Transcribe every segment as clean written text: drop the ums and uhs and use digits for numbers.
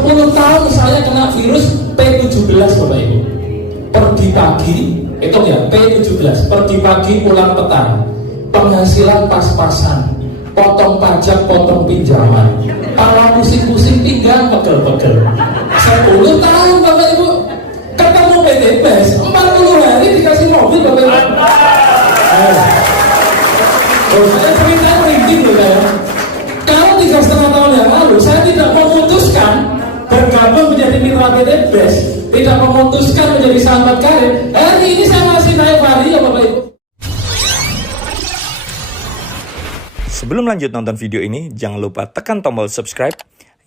10 tahun saya kena virus P17 Bapak Ibu. Pergi pagi, itu ya P17, pergi pagi pulang petang, penghasilan pas-pasan, potong pajak, potong pinjaman, pala pusing-pusing, pinggang pegel-pegel. 10 tahun Bapak Ibu, ketemu PDPS 40 hari dikasih mobil Bapak Ibu. Saya cerita merinding loh saya. Kalau 3,5 tahun yang lalu saya tidak memutuskan bergabung menjadi mitra PDPS, tidak memutuskan menjadi sahabat karir, hari ini saya masih naik varia Bapak Ibu. Sebelum lanjut nonton video ini, jangan lupa tekan tombol subscribe,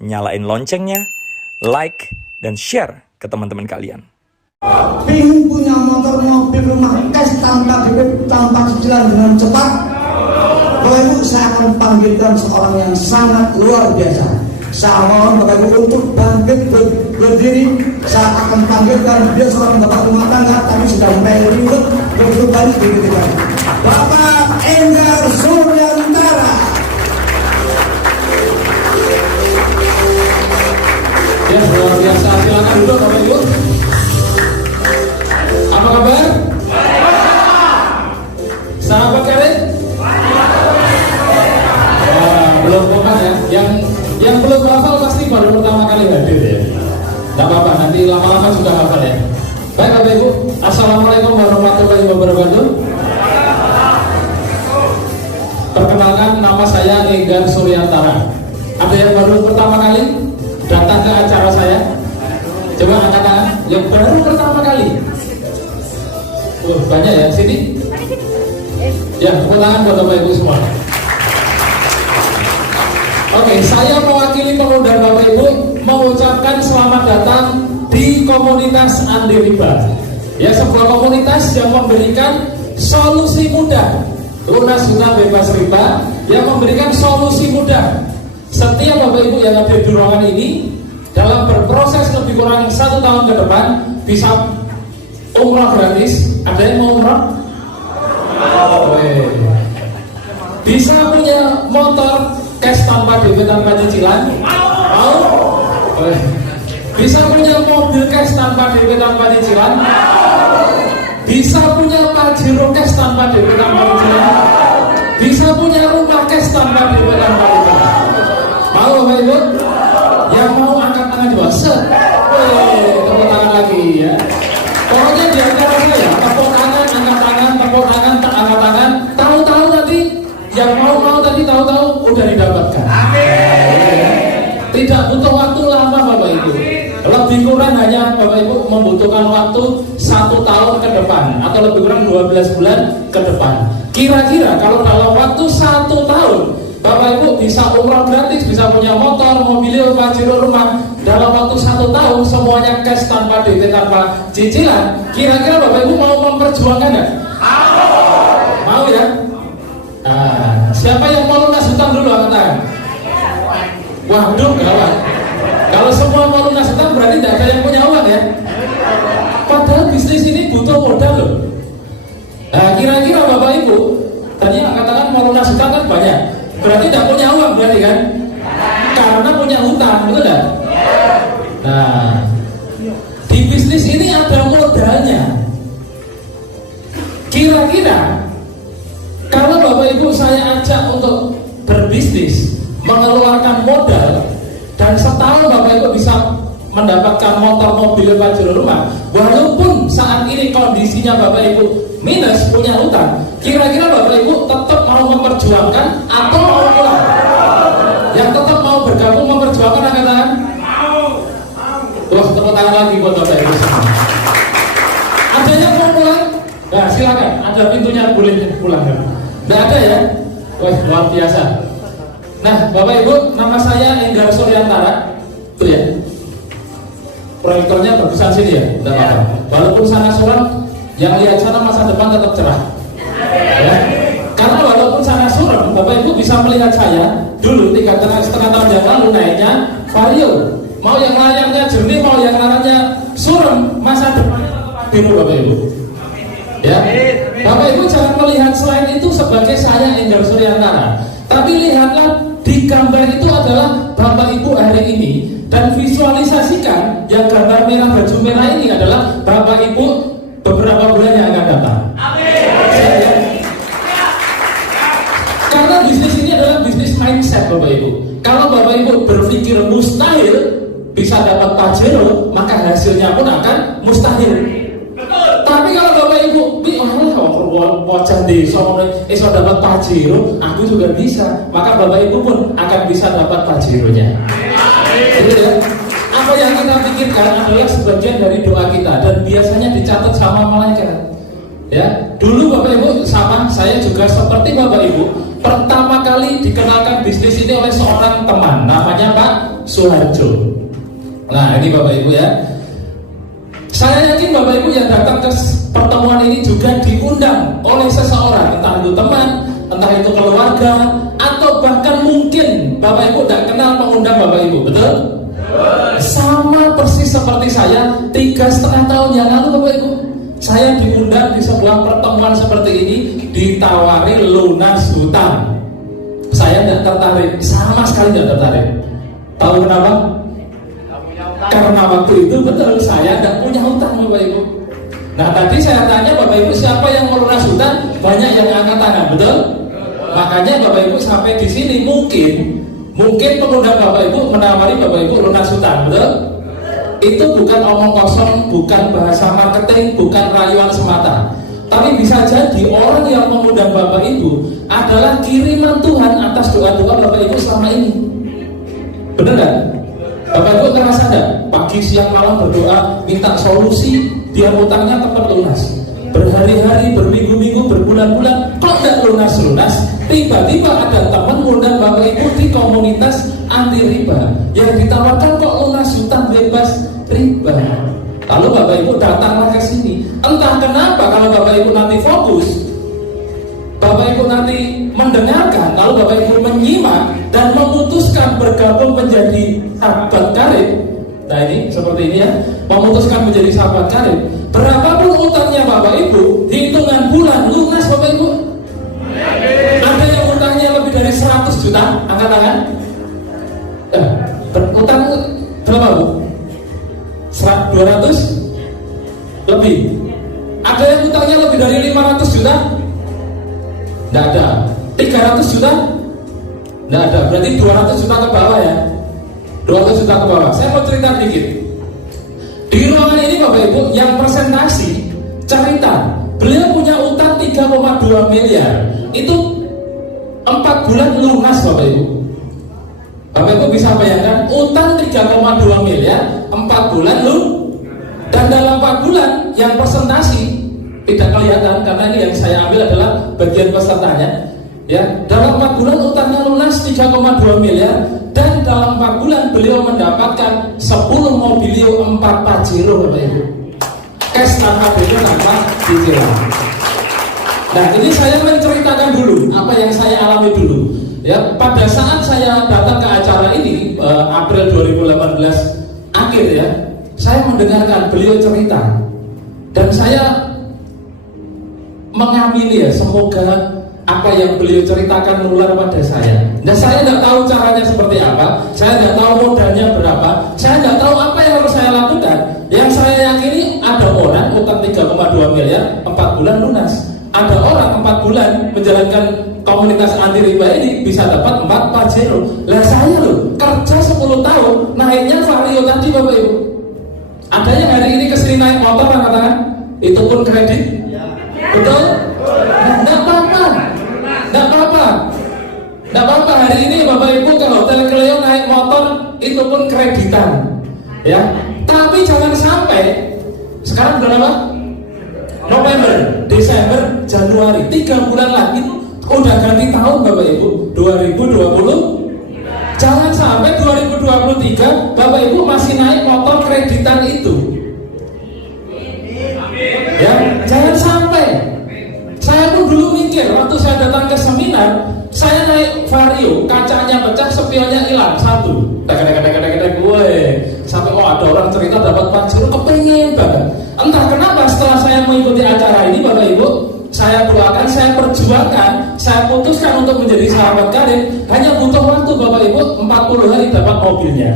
nyalain loncengnya, like, dan share ke teman-teman kalian. Bingung punya motor, mobil, rumah, cash tanpa DP, tanpa cicilan dengan cepat. Bapak Ibu, saya akan panggilkan seorang yang sangat luar biasa. Saya mohon Bapak Ibu untuk bangkit berdiri. Saya akan panggilkan dia seorang bapak rumah tangga, tapi sudah mulai ribet berubah di Bapak Enggar Suryantara. Ya, luar biasa. Silakan duduk Bapak Ibu. Apa kabar? Sahabat karir? Belum kompak ya. Yang belum hafal pasti baru pertama kali hadir ya. Tidak apa-apa, nanti lama-lama juga hafal ya. Baik Bapak Ibu, Assalamualaikum warahmatullahi wabarakatuh. Perkenalkan, nama saya Enggar Suryantara. Ada yang baru pertama kali datang ke acara saya? Coba angkat tangan. Yang baru pertama kali. Banyak ya, sini. Ya, tepuk tangan buat Bapak Ibu semua. Oke, saya mewakili pengundang Bapak Ibu mengucapkan selamat datang di komunitas Anti Riba. Ya, sebuah komunitas yang memberikan solusi mudah, lunas hutang bebas riba, yang memberikan solusi mudah. Setiap Bapak Ibu yang ada di ruangan ini dalam berproses lebih kurang 1 tahun ke depan bisa umrah gratis. Ada yang mau umrah? Bisa punya motor cash tanpa DP, tanpa cicilan? Mau? Bisa punya mobil cash tanpa DP, tanpa cicilan? Bisa punya Pajero cash tanpa DP, tanpa cicilan? Bisa punya rumah cash tanpa DP, tanpa cicilan? Mau Bapak Ibu? Yang mau angkat tangan juga. Tepuk tangan lagi ya. Pokoknya di antara saya, tepuk tangan, angkat tangan, tepuk tangan, angkat tangan. Tahu-tahu nanti yang mau tadi tahu-tahu udah didapatkan. Tidak butuh waktu lama Bapak Ibu. Lebih kurang hanya Bapak Ibu membutuhkan waktu 1 tahun ke depan atau lebih kurang 12 bulan ke depan. Kira-kira kalau dalam waktu 1 tahun Bapak Ibu bisa umrah gratis, bisa punya motor, mobil, Pajero, rumah dalam waktu 1 tahun, semuanya cash tanpa DP, tanpa cicilan. Kira-kira Bapak Ibu mau memperjuangkan nggak? Mau ya? Siapa yang mau lunas hutang dulu angkat tangan? Waduh, gawat. Kalau semua mau lunas hutang berarti tidak ada yang punya uang ya. Padahal bisnis ini butuh modal loh. Nah, kira-kira Bapak Ibu tadi angkat tangan mau lunas hutang kan banyak. Berarti tidak punya uang berarti kan? Karena punya hutang, betul tidak? Nah, di bisnis ini ada modalnya. Kira-kira kalau Bapak Ibu saya ajak untuk berbisnis, mengeluarkan modal, dan setahun Bapak Ibu bisa mendapatkan motor, mobil, Pajero, rumah, walaupun saat ini kondisinya Bapak Ibu minus, punya hutang, kira-kira Bapak Ibu tetap mau memperjuangkan atau mau pulang? Yang tetap mau bergabung memperjuangkan angkat tangan? Wah, tepuk tangan lagi buat Bapak Ibu semua. Ada yang mau pulang? Nah, silakan, ada pintunya, boleh pulang kan? Tidak ada ya? Wah, luar biasa. Nah, Bapak Ibu, nama saya Enggar Suryantara. Tuh ya, proyektornya bagusan sini ya, tidak apa-apa. Walaupun sana suram, yang lihat sana masa depan tetap cerah. Ya. Karena walaupun sana suram, Bapak Ibu bisa melihat saya dulu 3,5 tahun yang lalu naiknya Vario. Mau yang layarnya jernih, mau yang layarnya suram, masa depannya tetap biru Bapak Ibu. Ya, Bapak Ibu jangan melihat selain itu sebagai saya Enggar Suryantara, tapi lihatlah Di gambar itu adalah Bapak Ibu hari ini, dan visualisasikan yang gambar merah baju merah ini adalah Bapak Ibu beberapa bulan yang akan datang. Amin. Karena bisnis ini adalah bisnis mindset Bapak Ibu. Kalau Bapak Ibu berpikir mustahil bisa dapat Pajero, maka hasilnya pun akan mustahil. Tapi kalau Bapak Ibu, wajah desa iso dapat Pajero, aku juga bisa. Maka Bapak Ibu pun akan bisa dapat Pajeronya. Jadi ya, apa yang kita pikirkan adalah sebagian dari doa kita dan biasanya dicatat sama malaikat. Ya, dulu Bapak Ibu sama saya juga seperti Bapak Ibu pertama kali dikenalkan bisnis ini oleh seorang teman, namanya Pak Suharjo. Nah ini Bapak Ibu ya. Saya yakin Bapak Ibu yang datang ke pertemuan ini juga diundang oleh seseorang, entah itu teman, entah itu keluarga, atau bahkan mungkin Bapak Ibu tidak kenal pengundang Bapak Ibu, betul? Sama persis seperti saya 3,5 tahun yang lalu Bapak Ibu. Saya diundang di sebuah pertemuan seperti ini, ditawari lunas hutang. Saya tidak tertarik, sama sekali tidak tertarik. Tahu kenapa? Karena waktu itu betul saya tidak punya hutang Bapak Ibu. Nah tadi saya tanya Bapak Ibu siapa yang mau lunas hutang, banyak yang angkat tangan, betul? Makanya Bapak Ibu sampai di sini mungkin pengundang Bapak Ibu menawari Bapak Ibu lunas hutang, betul? Itu bukan omong kosong, bukan bahasa marketing, bukan rayuan semata. Tapi bisa jadi orang yang mengundang Bapak Ibu adalah kiriman Tuhan atas doa-doa Bapak Ibu selama ini. Benar kan? Bapak Ibu ngerasa enggak? Pagi, siang, malam berdoa, minta solusi, dia utangnya tepat lunas. Berhari-hari, berminggu-minggu, berbulan-bulan, kok enggak lunas-lunas? Tiba-tiba ada teman mengundang Bapak Ibu di komunitas anti riba yang ditawarkan kok lunas hutang bebas riba. Lalu Bapak Ibu datanglah ke sini. Entah kenapa kalau Bapak Ibu nanti fokus, Bapak Ibu nanti mendengarkan, lalu Bapak Ibu menyimak dan memutuskan bergabung menjadi sahabat karib. Nah ini seperti ini ya, memutuskan menjadi sahabat karib. Berapapun utangnya Bapak Ibu, hitungan bulan lunas Bapak Ibu. Ada yang utangnya lebih dari 100 juta, angkat tangan. Utang berapa Bu? 200 lebih. Ada yang utangnya lebih dari 500 juta? Tidak ada. 300 juta? Tidak ada. Berarti 200 juta ke bawah ya. 200 juta ke bawah. Saya mau cerita dikit. Di ruangan ini Bapak Ibu yang presentasi cerita, beliau punya utang 3,2 miliar. Itu 4 bulan lunas Bapak Ibu. Bapak Ibu bisa bayangkan utang 3,2 miliar 4 bulan lu. Dan dalam 4 bulan yang presentasi tidak kelihatan karena ini yang saya ambil adalah bagian pesertanya. Ya, dalam 4 bulan utangnya lunas 3,2 miliar dan dalam 4 bulan beliau mendapatkan 10 mobilio 4 Pajero Bapak Ibu. Cash tanpa DP tanpa cicilan. Nah, ini saya menceritakan dulu apa yang saya alami dulu. Ya, pada saat saya datang ke acara ini April 2018 akhir ya, saya mendengarkan beliau cerita dan saya mengamini ya, semoga apa yang beliau ceritakan menular pada saya. Nah, saya tidak tahu caranya seperti apa, saya tidak tahu modalnya berapa, saya tidak tahu apa yang harus saya lakukan. Yang saya yakini ada orang utang 3,2 miliar 4 bulan lunas. Ada orang 4 bulan menjalankan komunitas anti riba ini bisa dapat 4 Pajero. Lah saya loh kerja 10 tahun naiknya Vario tadi Bapak Ibu. Ada yang hari ini kesini naik motor katakan itu pun kredit. Betul? Tidak apa-apa. Tidak apa-apa. Tidak apa-apa hari ini Bapak Ibu ke Hotel Cleo naik motor itu pun kreditan. Ya. Tapi jangan sampai sekarang berapa? November, Desember, Januari, 3 bulan lagi udah ganti tahun Bapak Ibu 2020. Jangan sampai 2023 Bapak Ibu masih naik motor kreditan itu. Ya, jangan sampai. Saya pun dulu mikir waktu saya datang ke seminar, saya naik Vario, kacanya pecah, spionnya hilang satu. Gue sampai ada orang cerita dapat Pajero, kepengen banget. Entah kenapa setelah saya mengikuti acara ini Bapak Ibu, saya doakan, saya perjuangkan, saya putuskan untuk menjadi sahabat karib, hanya butuh waktu Bapak Ibu 40 hari dapat mobilnya.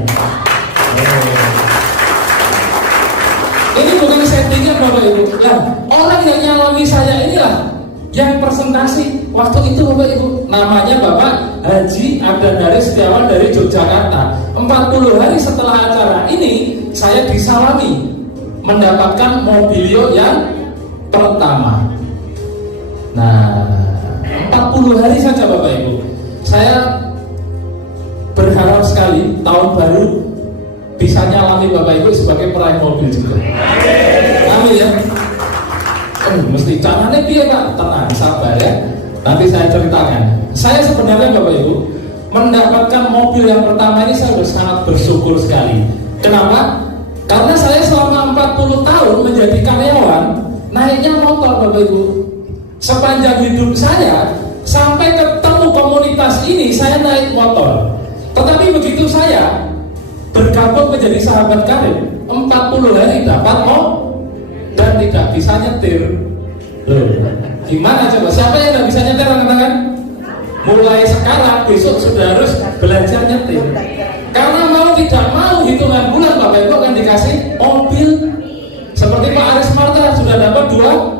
Ini bukan settingan Bapak Ibu. Lah, orang yang nyalami saya inilah yang presentasi waktu itu Bapak Ibu. Namanya Bapak Haji Abdandari Setiawan dari Yogyakarta. 40 hari setelah acara ini saya disalami mendapatkan mobilio yang pertama. Nah, 40 hari saja Bapak Ibu. Saya berharap sekali tahun baru bisa nyalami Bapak Ibu sebagai peraih mobil juga. Amin ya. Mesti caranya dia Pak, tenang, sabar ya. Nanti saya ceritakan. Saya sebenarnya Bapak Ibu mendapatkan mobil yang pertama ini saya sangat bersyukur sekali. Kenapa? Karena saya selama 40 tahun menjadi karyawan naiknya motor Bapak Ibu. Sepanjang hidup saya sampai ketemu komunitas ini saya naik motor. Tetapi begitu saya bergabung menjadi sahabat karib, 40 hari dapat dan tidak bisa nyetir. Loh, gimana coba? Siapa yang tidak bisa nyetir angkat tangan? Mulai sekarang besok sudah harus belajar nyetir. Karena mau tidak mau hitungan bulan Bapak Ibu akan dikasih mobil. Seperti Pak Aris Marta sudah dapat 2.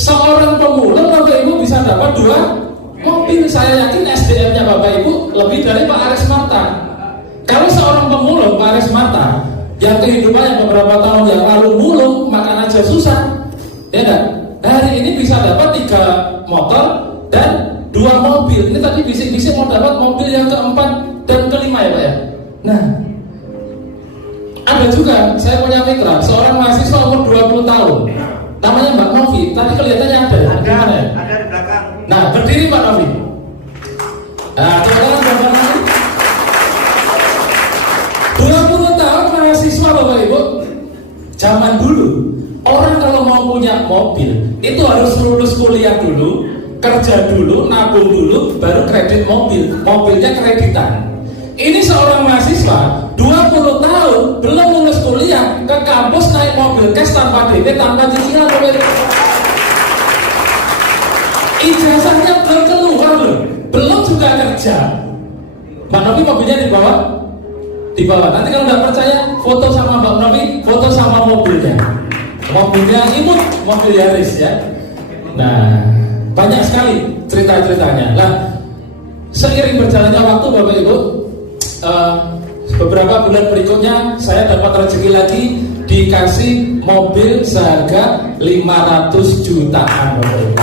Seorang pemulung Bapak Ibu bisa dapat 2 mobil. Saya yakin SDM-nya Bapak Ibu lebih dari Pak Aris Marta. Kalau seorang pemulung Pak Aris Marta yang kehidupannya beberapa tahun yang lalu mulung, makan aja susah, ya kan? Hari ini bisa dapat 3 motor dan 2 mobil. Ini tadi bisik-bisik mau dapat mobil yang keempat dan kelima ya Pak ya. Nah, ada juga saya punya mitra, seorang mahasiswa umur 20 tahun, namanya Mbak Novi. Tadi kelihatannya ada ya? Ada di belakang. Nah, berdiri Mbak Novi. Nah, teman-teman Mbak Novi. 20 tahun mahasiswa Bapak Ibu. Zaman dulu orang kalau mau punya mobil itu harus lulus kuliah dulu, kerja dulu, nabung dulu, baru kredit mobil. Mobilnya kreditan. Ini seorang mahasiswa 20 tahun belum lulus kuliah ke kampus naik mobil cash tanpa DP, tanpa cicilan. Ijazahnya belum keluar loh, belum juga kerja. Mbak Novi mobilnya dibawa. Nanti kalau nggak percaya, foto sama Mbak Novi, foto sama mobilnya. Mobilnya imut, mobil Yaris ya. Nah, banyak sekali cerita-ceritanya. Nah, seiring berjalannya waktu Bapak Ibu, beberapa bulan berikutnya saya dapat rezeki lagi dikasih mobil seharga 500 jutaan Bapak Ibu.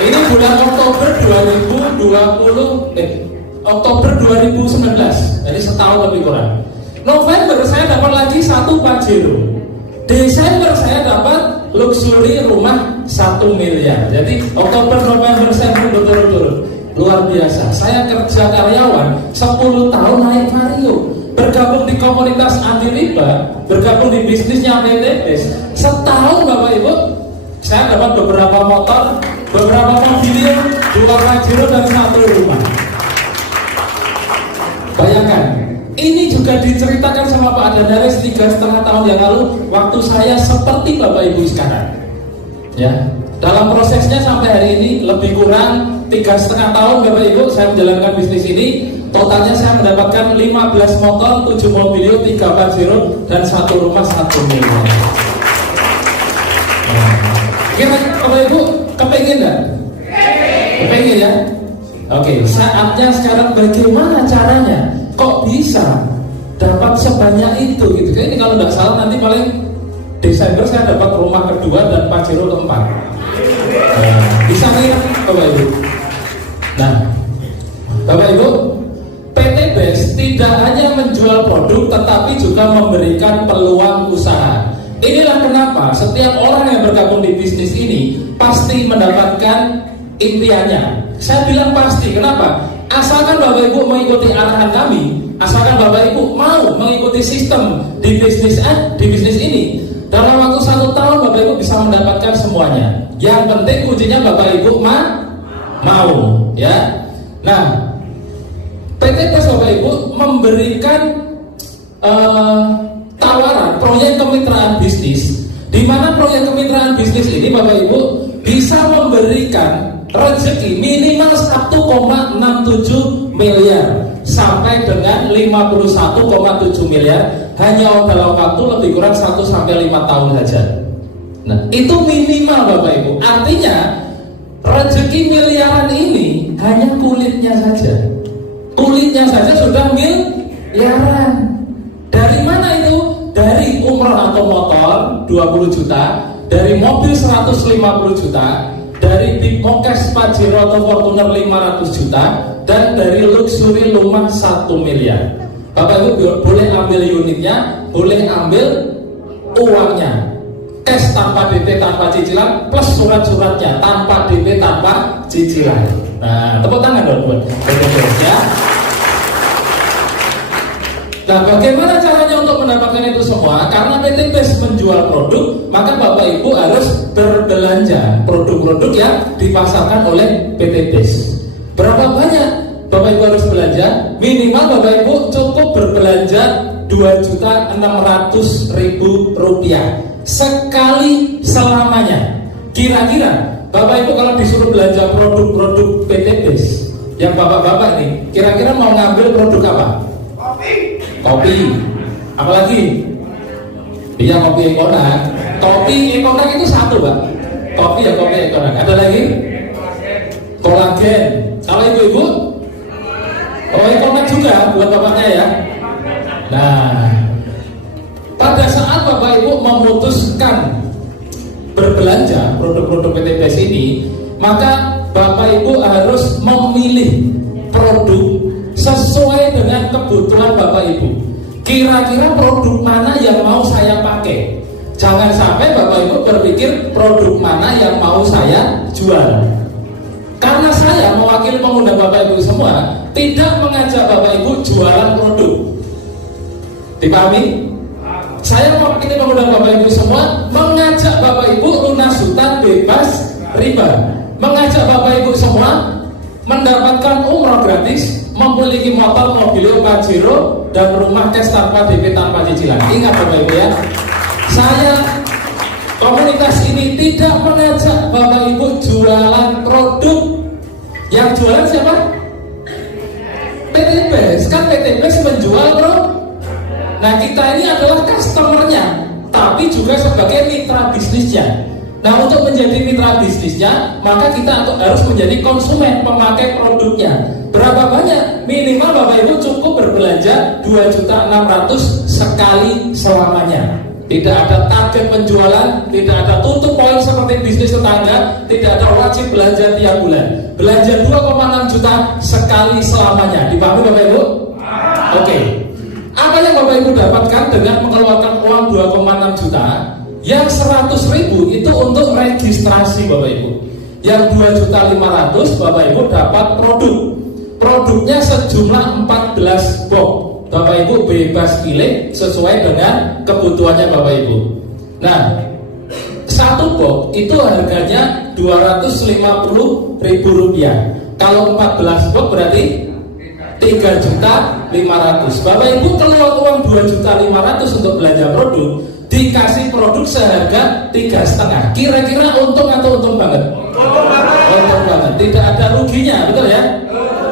Ini bulan Oktober 2019, jadi setahun lebih kurang. November saya dapat lagi 1 Pajero. Desember saya dapat luxury rumah 1 miliar. Jadi Oktober, November, saya berturut-turut. Luar biasa. Saya kerja karyawan 10 tahun naik Vario, bergabung di komunitas anti riba, bergabung di bisnisnya PTS. Setahun Bapak Ibu, saya dapat beberapa motor, beberapa mobil, 2 Pajero dan 1 rumah. Bayangkan, ini juga diceritakan sama Pak Adanaris 3,5 tahun yang lalu, waktu saya seperti Bapak Ibu sekarang. Ya, dalam prosesnya sampai hari ini lebih kurang 3,5 tahun Bapak Ibu saya menjalankan bisnis ini. Totalnya saya mendapatkan 15 motor, 7 mobil, 3 Pajero dan 1 rumah 1 miliar. Kira Bapak Ibu kepengen nggak? Kepengen ya? Oke, saatnya sekarang bagaimana caranya? Kok bisa dapat sebanyak itu gitu? Ini kalau nggak salah nanti paling Desember saya dapat rumah kedua dan Pajero keempat. Bisa lihat Bapak Ibu. Nah, Bapak Ibu, PT BES tidak hanya menjual produk tetapi juga memberikan peluang usaha. Inilah kenapa setiap orang yang bergabung di bisnis ini pasti mendapatkan impiannya. Saya bilang pasti, kenapa? Asalkan Bapak Ibu mengikuti arahan kami, asalkan Bapak Ibu mau mengikuti sistem di bisnis ini, dalam waktu 1 tahun Bapak Ibu bisa mendapatkan semuanya. Yang penting kuncinya Bapak Ibu mau, ya. Nah, PT BES Bapak Ibu memberikan tawaran proyek kemitraan bisnis Di mana proyek kemitraan bisnis ini Bapak Ibu bisa memberikan rezeki minimal 1,67 miliar sampai dengan 51,7 miliar hanya dalam waktu lebih kurang 1 sampai 5 tahun saja. Nah, itu minimal Bapak Ibu. Artinya rezeki miliaran ini hanya kulitnya saja. Kulitnya saja sudah miliaran. Dari mana itu? Dari umroh atau motor 20 juta, dari mobil 150 juta, dari Big Mokes Pajero atau Fortuner 500 juta, dan dari luxury rumah 1 miliar. Bapak Ibu boleh ambil unitnya, boleh ambil uangnya, cash tanpa DP tanpa cicilan, plus surat-suratnya tanpa DP tanpa cicilan. Nah, tepuk tangan dong buat ya. Nah, bagaimana caranya untuk mendapatkan itu semua? Karena PT BES menjual produk, maka Bapak Ibu harus berbelanja produk-produk yang dipasarkan oleh PT BES. Berapa banyak Bapak Ibu harus belanja? Minimal Bapak Ibu cukup berbelanja 2.600.000 rupiah sekali selamanya. Kira-kira Bapak Ibu kalau disuruh belanja produk-produk PT BES yang bapak-bapak nih, kira-kira mau ngambil produk apa? Kopi, apalagi? Iya, kopi Ekonak. Kopi Ekonak itu satu, Pak. Kopi ya kopi Ekonak. Ada lagi? Kolagen. Kalau ibu-ibu? Oh, Ekonak juga buat bapaknya ya. Nah, pada saat Bapak Ibu memutuskan berbelanja produk-produk PT BES ini, maka Bapak Ibu harus memilih produk sesuai dengan kebutuhan Bapak Ibu. Kira-kira produk mana yang mau saya pakai? Jangan sampai Bapak Ibu berpikir produk mana yang mau saya jual. Karena saya mewakili pengundang Bapak Ibu semua, tidak mengajak Bapak Ibu jualan produk. Dipahami? Saya mewakili pengundang Bapak Ibu semua, mengajak Bapak Ibu lunas hutang bebas riba, mengajak Bapak Ibu semua mendapatkan umroh gratis, memiliki motor mobil Pajero dan rumah cash tanpa DP tanpa cicilan. Ingat Bapak Ibu ya, saya komunitas ini tidak mengajak Bapak Ibu jualan produk. Yang jualan siapa? PT BES. Kan PT BES menjual produk. Nah, kita ini adalah customernya, tapi juga sebagai mitra bisnisnya. Nah, untuk menjadi mitra bisnisnya, maka kita harus menjadi konsumen pemakai produknya. Berapa banyak? Minimal Bapak Ibu cukup berbelanja 2.600.000 sekali selamanya. Tidak ada target penjualan, tidak ada tutup poin seperti bisnis tetangga, tidak ada wajib belanja tiap bulan. Belanja 2,6 juta sekali selamanya. Dipahami Bapak Ibu? Oke. Apa yang Bapak Ibu dapatkan dengan mengeluarkan uang 2,6 juta? Yang 100.000 itu untuk registrasi Bapak Ibu. Yang 2.500.000 Bapak Ibu dapat produk. Produknya sejumlah 14 box. Bapak Ibu bebas pilih sesuai dengan kebutuhannya Bapak Ibu. Nah, satu box itu harganya 250.000 rupiah. Kalau 14 box berarti 3.500.000. Bapak Ibu keluar uang 2.500.000 untuk belanja produk, dikasih produk seharga 3,5. Kira-kira untung atau untung banget? Untung banget. Tidak ada ruginya, betul ya?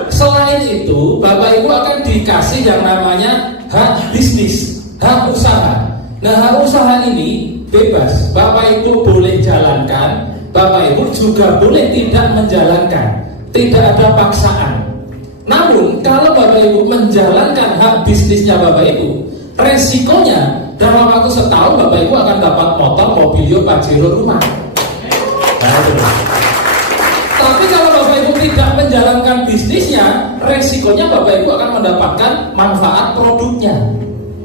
Selain itu, Bapak Ibu akan dikasih yang namanya hak bisnis, hak usaha. Nah, hak usaha ini bebas. Bapak Ibu boleh jalankan, Bapak Ibu juga boleh tidak menjalankan. Tidak ada paksaan. Namun, kalau Bapak Ibu menjalankan hak bisnisnya Bapak Ibu, resikonya dalam waktu setahun Bapak Ibu akan dapat motor, mobil, Pajero, rumah. Nah, itu. Tapi kalau Bapak Ibu tidak menjalankan bisnisnya, resikonya Bapak Ibu akan mendapatkan manfaat produknya.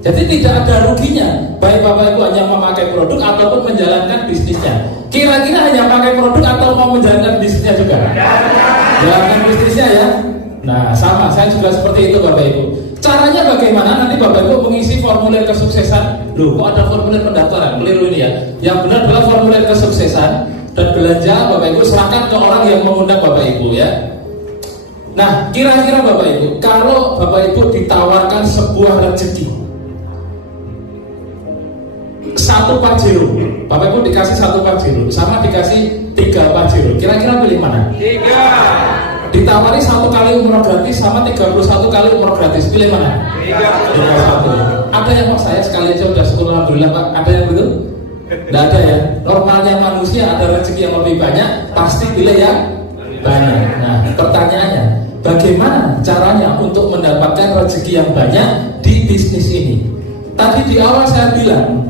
Jadi tidak ada ruginya, baik Bapak Ibu hanya memakai produk ataupun menjalankan bisnisnya. Kira-kira hanya pakai produk atau mau menjalankan bisnisnya juga? Jalankan bisnisnya ya. Nah, sama, saya juga seperti itu Bapak Ibu. Caranya bagaimana? Nanti Bapak Ibu mengisi formulir kesuksesan. Loh, kok ada formulir pendaftaran? Keliru ini ya. Yang benar adalah formulir kesuksesan. Dan belanja Bapak Ibu serahkan ke orang yang mengundang Bapak Ibu ya. Nah, kira-kira Bapak Ibu, kalau Bapak Ibu ditawarkan sebuah rezeki, satu Pajero, Bapak Ibu dikasih 1 Pajero sama dikasih 3 Pajero, kira-kira pilih mana? 3. Ditawari 1 kali umroh gratis sama 31 kali umroh gratis, pilih mana? 3. Ada yang mau saya sekali aja udah syukur alhamdulillah Pak, ada yang begitu? Tidak ada ya. Normalnya manusia ada rezeki yang lebih banyak, pasti pilih yang banyak. Nah, pertanyaannya, bagaimana caranya untuk mendapatkan rezeki yang banyak di bisnis ini? Tadi di awal saya bilang,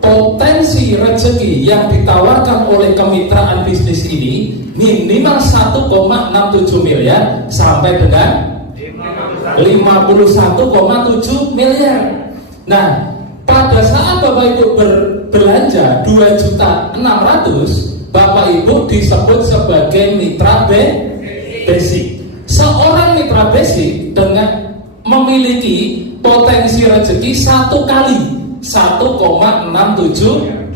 potensi rezeki yang ditawarkan oleh kemitraan bisnis ini minimal 1,67 miliar sampai dengan 51,7 miliar. Nah, pada saat Bapak Ibu berbelanja 2.600.000, Bapak Ibu disebut sebagai mitra basic. Seorang mitra basic dengan memiliki potensi rezeki 1 kali 1,67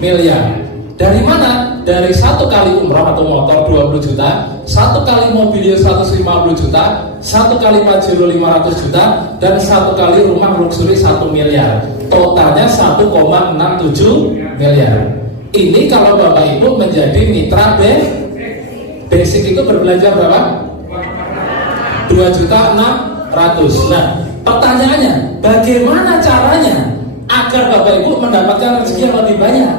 miliar. Dari mana? Dari 1 kali umroh atau motor 20 juta, 1 kali mobil 150 juta, 1 kali Pajero 500 juta, dan 1 kali rumah luxury 1 miliar. Totalnya 1,67 miliar. Ini kalau Bapak Ibu menjadi mitra basic itu berbelanja berapa? 2.600.000. Nah, pertanyaannya, bagaimana caranya agar Bapak Ibu mendapatkan rezeki yang lebih banyak?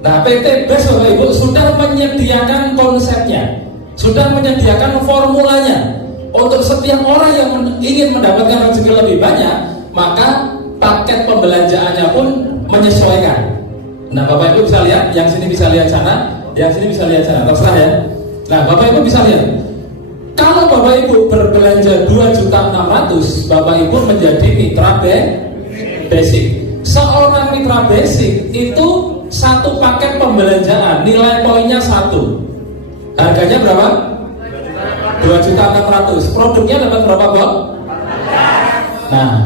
Nah, PT BES Bapak Ibu sudah menyediakan konsepnya, sudah menyediakan formulanya. Untuk setiap orang yang ingin mendapatkan rezeki lebih banyak, maka paket pembelanjaannya pun menyesuaikan. Nah, Bapak Ibu bisa lihat, yang sini bisa lihat sana, yang sini bisa lihat sana, terserah ya. Nah, Bapak Ibu bisa lihat, kalau Bapak Ibu berbelanja 2.600.000, Bapak Ibu menjadi mitra basic. Seorang mitra basic itu 1 paket pembelanjaan, nilai poinnya 1. Harganya berapa? 2.600.000. Produknya dapat berapa, Bob? Nah,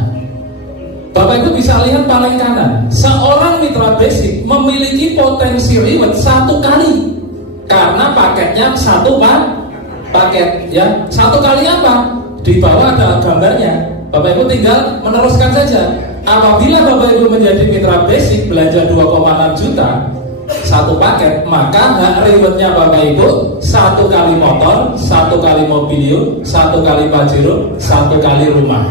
Bapak Ibu bisa lihat paling kanan. Seorang mitra basic memiliki potensi reward 1 kali. Karena paketnya 1 paket ya. 1 kali apa? Di bawah ada gambarnya. Bapak Ibu tinggal meneruskan saja. Apabila Bapak Ibu menjadi mitra basic belanja 2,6 juta 1 paket, maka hak rewardnya Bapak Ibu 1 kali motor, 1 kali mobilio, 1 kali Pajero, 1 kali rumah.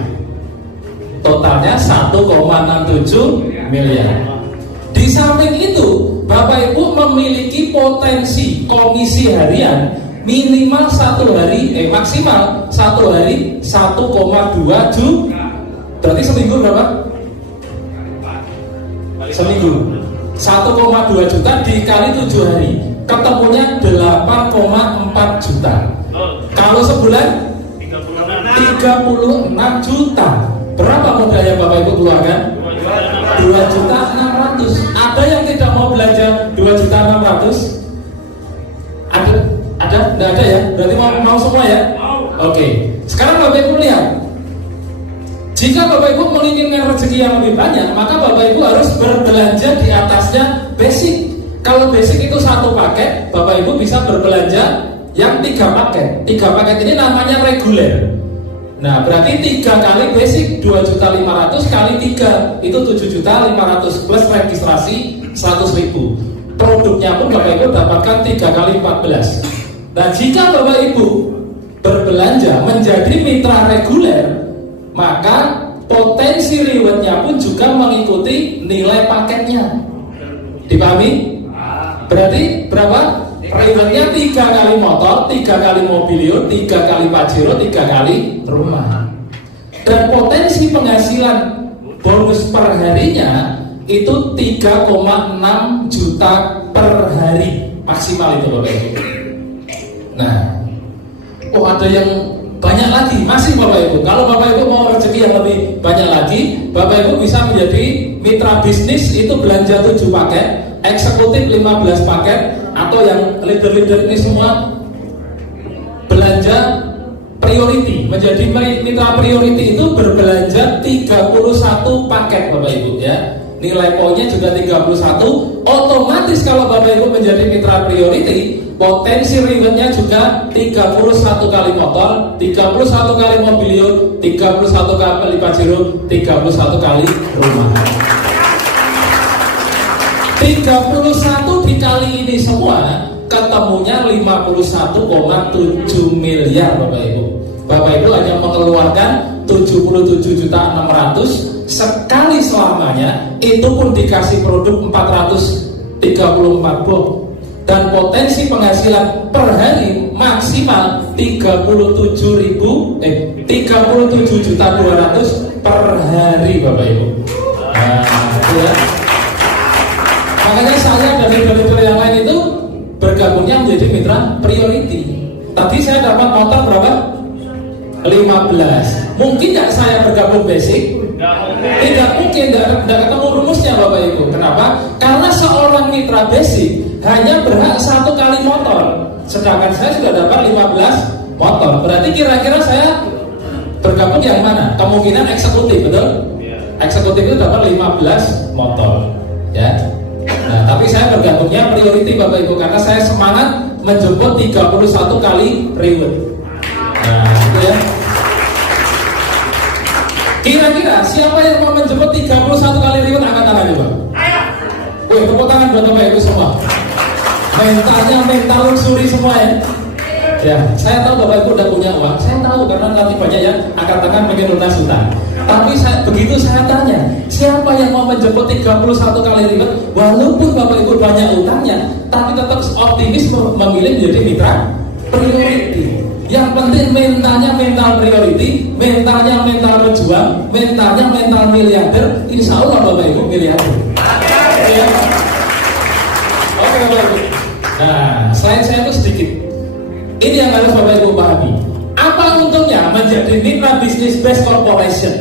Totalnya 1,67 miliar. Di samping itu, Bapak Ibu memiliki potensi komisi harian minimal 1 hari, maksimal 1 hari 1,2 juta. Berarti seminggu berapa? Seminggu 1,2 juta dikali 7 hari, ketemunya 8,4 juta. Kalau sebulan 36 juta. Berapa modal yang Bapak Ibu keluarkan? 2.600.000. Ada yang tidak mau belanja 2.600.000? Ada? Tidak ada ya? Berarti mau semua ya? Oke. Sekarang Bapak Ibu lihat. Jika Bapak Ibu menginginkan rezeki yang lebih banyak, maka Bapak Ibu harus berbelanja di atasnya basic. Kalau basic itu 1 paket, Bapak Ibu bisa berbelanja yang 3 paket. 3 paket ini namanya reguler. Nah, berarti 3 kali basic 2.500.000 kali 3 itu 7.500.000 plus registrasi 100.000. Produknya pun Bapak Ibu dapatkan 3 kali 14. Nah, jika Bapak Ibu berbelanja menjadi mitra reguler, maka potensi rewardnya pun juga mengikuti nilai paketnya. Dipahami? Berarti berapa? Rewardnya 3 kali motor, 3 kali mobilio, 3 kali Pajero, 3 kali rumah. Dan potensi penghasilan bonus per harinya itu 3,6 juta per hari maksimal itu Bapak Ibu. Nah, ada yang banyak lagi, masih Bapak Ibu. Kalau Bapak Ibu mau rezeki yang lebih banyak lagi, Bapak Ibu bisa menjadi mitra bisnis, itu belanja 7 paket, eksekutif 15 paket, atau yang leader-leader ini semua belanja priority. Menjadi mitra priority itu berbelanja 31 paket Bapak Ibu ya. Nilai poinnya juga 31. Otomatis kalau Bapak Ibu menjadi mitra priority, potensi rewardnya juga 31 kali motor, 31 kali mobilio, 31 kali Pajero, 31 kali rumah. 31 31 dikali ini semua ketemunya 51,7 miliar Bapak Ibu. Bapak Ibu hanya mengeluarkan 77.600.000 sekali selamanya, itu pun dikasih produk 434 box, dan potensi penghasilan per hari maksimal 37.200.000 per hari Bapak Ibu. Nah, itu ya. Makanya saya dan leader-leader yang lain itu bergabungnya menjadi mitra priority. Tadi saya dapat motor berapa? 15. Mungkin nggak saya bergabung basic? Tidak mungkin, tidak ketemu rumusnya Bapak Ibu. Kenapa? Karena seorang mitra basic hanya berhak 1 kali motor, sedangkan saya sudah dapat 15 motor. Berarti kira-kira saya bergabung yang mana? Kemungkinan eksekutif, betul? Eksekutif itu dapat 15 motor, ya. Nah, tapi saya bergabungnya priority Bapak Ibu, karena saya semangat menjemput 31 kali reward. Nah, itu ya. Kira-kira siapa yang mau menjemput 31 kali reward, angkat tangan coba. Wih, tepuk tangan buat Bapak Ibu semua. Mentalnya mental luxury semua ya. Ya, saya tahu Bapak Ibu udah punya uang. Saya tahu karena nanti banyak yang angkat tangan pengen lunas utang. Tapi begitu saya tanya, siapa yang mau menjemput 31 kali reward, walaupun Bapak Ibu banyak utangnya, tapi tetap optimis memilih menjadi mitra priority. Yang penting mentalnya mental priority, mentalnya mental pejuang, mentalnya mental miliarder. Insya Allah Bapak Ibu miliarder. Ya. Oke Bapak Ibu. Nah, saya itu sedikit. Ini yang harus Bapak Ibu pahami. Apa untungnya menjadi mitra bisnis best corporation?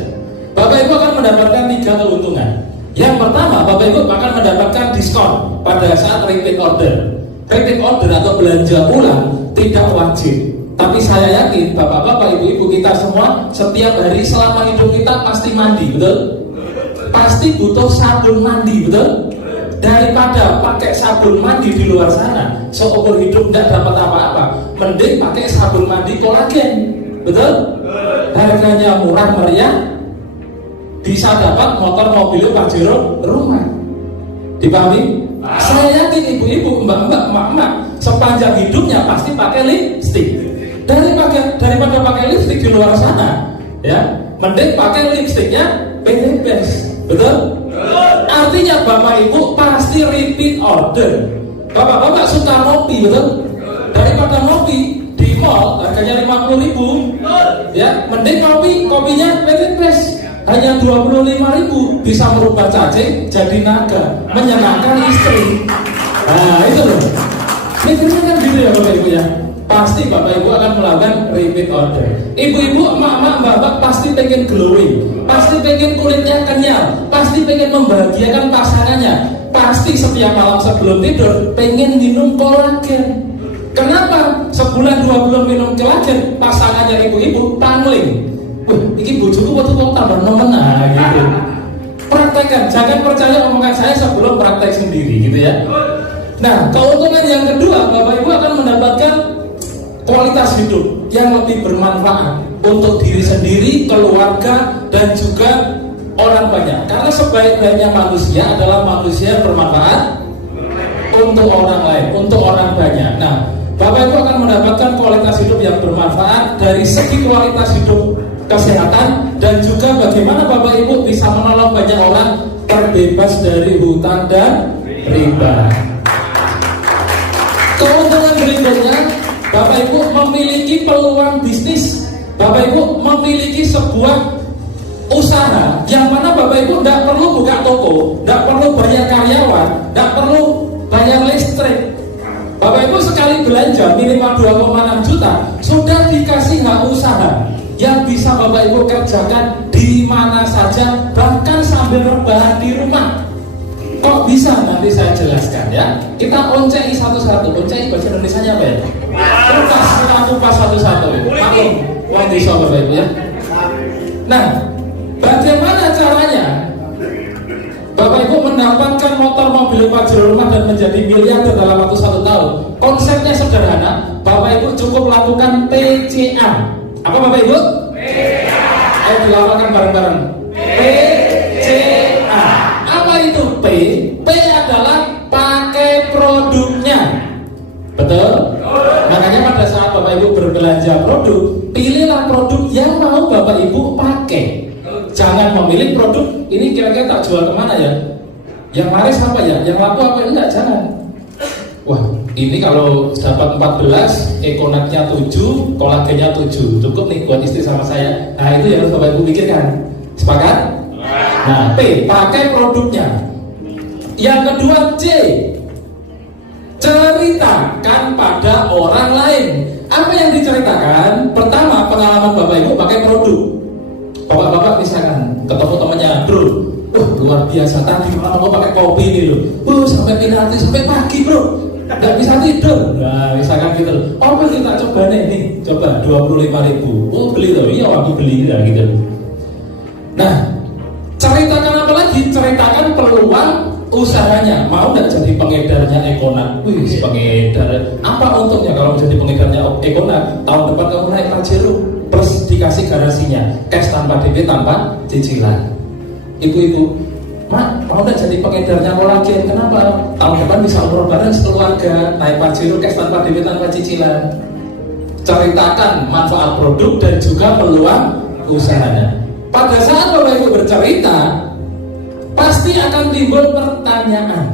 Bapak Ibu akan mendapatkan 3 keuntungan. Yang pertama, Bapak Ibu akan mendapatkan diskon pada saat repeat order. Repeat order atau belanja ulang tidak wajib. Tapi saya yakin Bapak-bapak, Ibu-ibu kita semua setiap hari selama hidup kita pasti mandi, betul? Pasti butuh sabun mandi, betul? Daripada pakai sabun mandi di luar sana, seumur hidup tidak dapat apa-apa, mending pakai sabun mandi kolagen, betul? Harganya murah meriah, bisa dapat motor, mobil, pajero, rumah. Dipahami? Saya yakin ibu-ibu, mbak-mbak, emak-emak sepanjang hidupnya pasti pakai lipstick. Daripada pakai lipstick di luar sana, ya, mending pakai lipsticknya PTBest, betul? Artinya Bapak Ibu pasti repeat order. Bapak-bapak suka ngopi, betul? Daripada ngopi di mall harganya 50.000, ya, mending kopinya PTBest hanya 25.000, bisa merubah cacing jadi naga, menyenangkan istri. Nah itu loh, mikirnya kan gitu ya Bapak Ibu ya. Pasti Bapak Ibu akan melakukan repeat order. Ibu-ibu, emak-emak, bapak pasti pengen glowing, pasti pengen kulitnya kenyal, pasti pengen membahagiakan pasangannya, pasti setiap malam sebelum tidur pengen minum kolagen. Kenapa? Sebulan 2 bulan minum kolagen, pasangannya ibu-ibu pangling. Ini bojoku waktu kok tambah nemen gitu. Praktekkan, jangan percaya omongan saya sebelum praktek sendiri gitu ya. Nah, keuntungan yang kedua, Bapak Ibu akan mendapatkan kualitas hidup yang lebih bermanfaat untuk diri sendiri, keluarga, dan juga orang banyak. Karena sebaik-baiknya manusia adalah manusia yang bermanfaat untuk orang lain, untuk orang banyak. Nah, Bapak Ibu akan mendapatkan kualitas hidup yang bermanfaat dari segi kualitas hidup, kesehatan, dan juga bagaimana Bapak Ibu bisa menolong banyak orang terbebas dari hutang dan riba. Keuntungan berikutnya, Bapak Ibu memiliki peluang bisnis. Bapak Ibu memiliki sebuah usaha yang mana Bapak Ibu tidak perlu buka toko, tidak perlu bayar karyawan, tidak perlu bayar listrik. Bapak Ibu sekali belanja minimal 2,6 juta sudah dikasih hak usaha yang bisa Bapak Ibu kerjakan di mana saja, bahkan sambil rebahan di rumah. Kok bisa? Nanti saya jelaskan ya. Kita oncei satu-satu. Oncei bahasa Indonesianya apa ya? Kupas satu-satu. Maklum, uang desa Bapak Ibu ya. Nah, bagaimana caranya Bapak Ibu mendapatkan motor, mobil, pajero, rumah dan menjadi miliarder dalam waktu 1 tahun? Konsepnya sederhana. Bapak Ibu cukup lakukan PCA. Apa Bapak Ibu? PCA. Ayo dilakukan bareng-bareng. PCA. Apa itu P? P adalah produk, pilihlah produk yang mau Bapak Ibu pakai. Jangan memilih produk ini kira-kira tak jual kemana ya, yang laris apa ya, yang laku apa enggak, jangan. Wah, ini kalau dapat 14, ekonatnya 7, kolagennya 7, cukup nih buat istri sama saya. Nah itu yang harus Bapak Ibu pikirkan. Sepakat? Nah, P, pakai produknya. Yang kedua, C, ceritakan pada orang lain. Apa yang diceritakan? Pertama, pengalaman Bapak Ibu pakai produk. Bapak-bapak misalkan ketemu temannya, bro, wah luar biasa tadi malam gua pakai kopi ini loh, sampai pinati sampai pagi bro, nggak bisa tidur. Nah misalkan gitu, oh kita coba nih, coba 25.000, oh beli loh, iya aku beli gitu. Nah ceritakan apa lagi? Ceritakan peluang usahanya. Mau nggak jadi pengedarnya Ekonat? Wih, pengedar. Apa untungnya kalau jadi pengedarnya Ekonat? Tahun depan kamu naik Pajero, terus dikasih garasinya, cash tanpa DP, tanpa cicilan. Ibu-ibu, Mak, mau nggak jadi pengedarnya kolagen? Kenapa? Tahun depan bisa umroh bareng sekeluarga, naik Pajero, cash tanpa DP, tanpa cicilan. Ceritakan manfaat produk dan juga peluang usahanya. Pada saat Bapak Ibu bercerita, pasti akan timbul pertanyaan,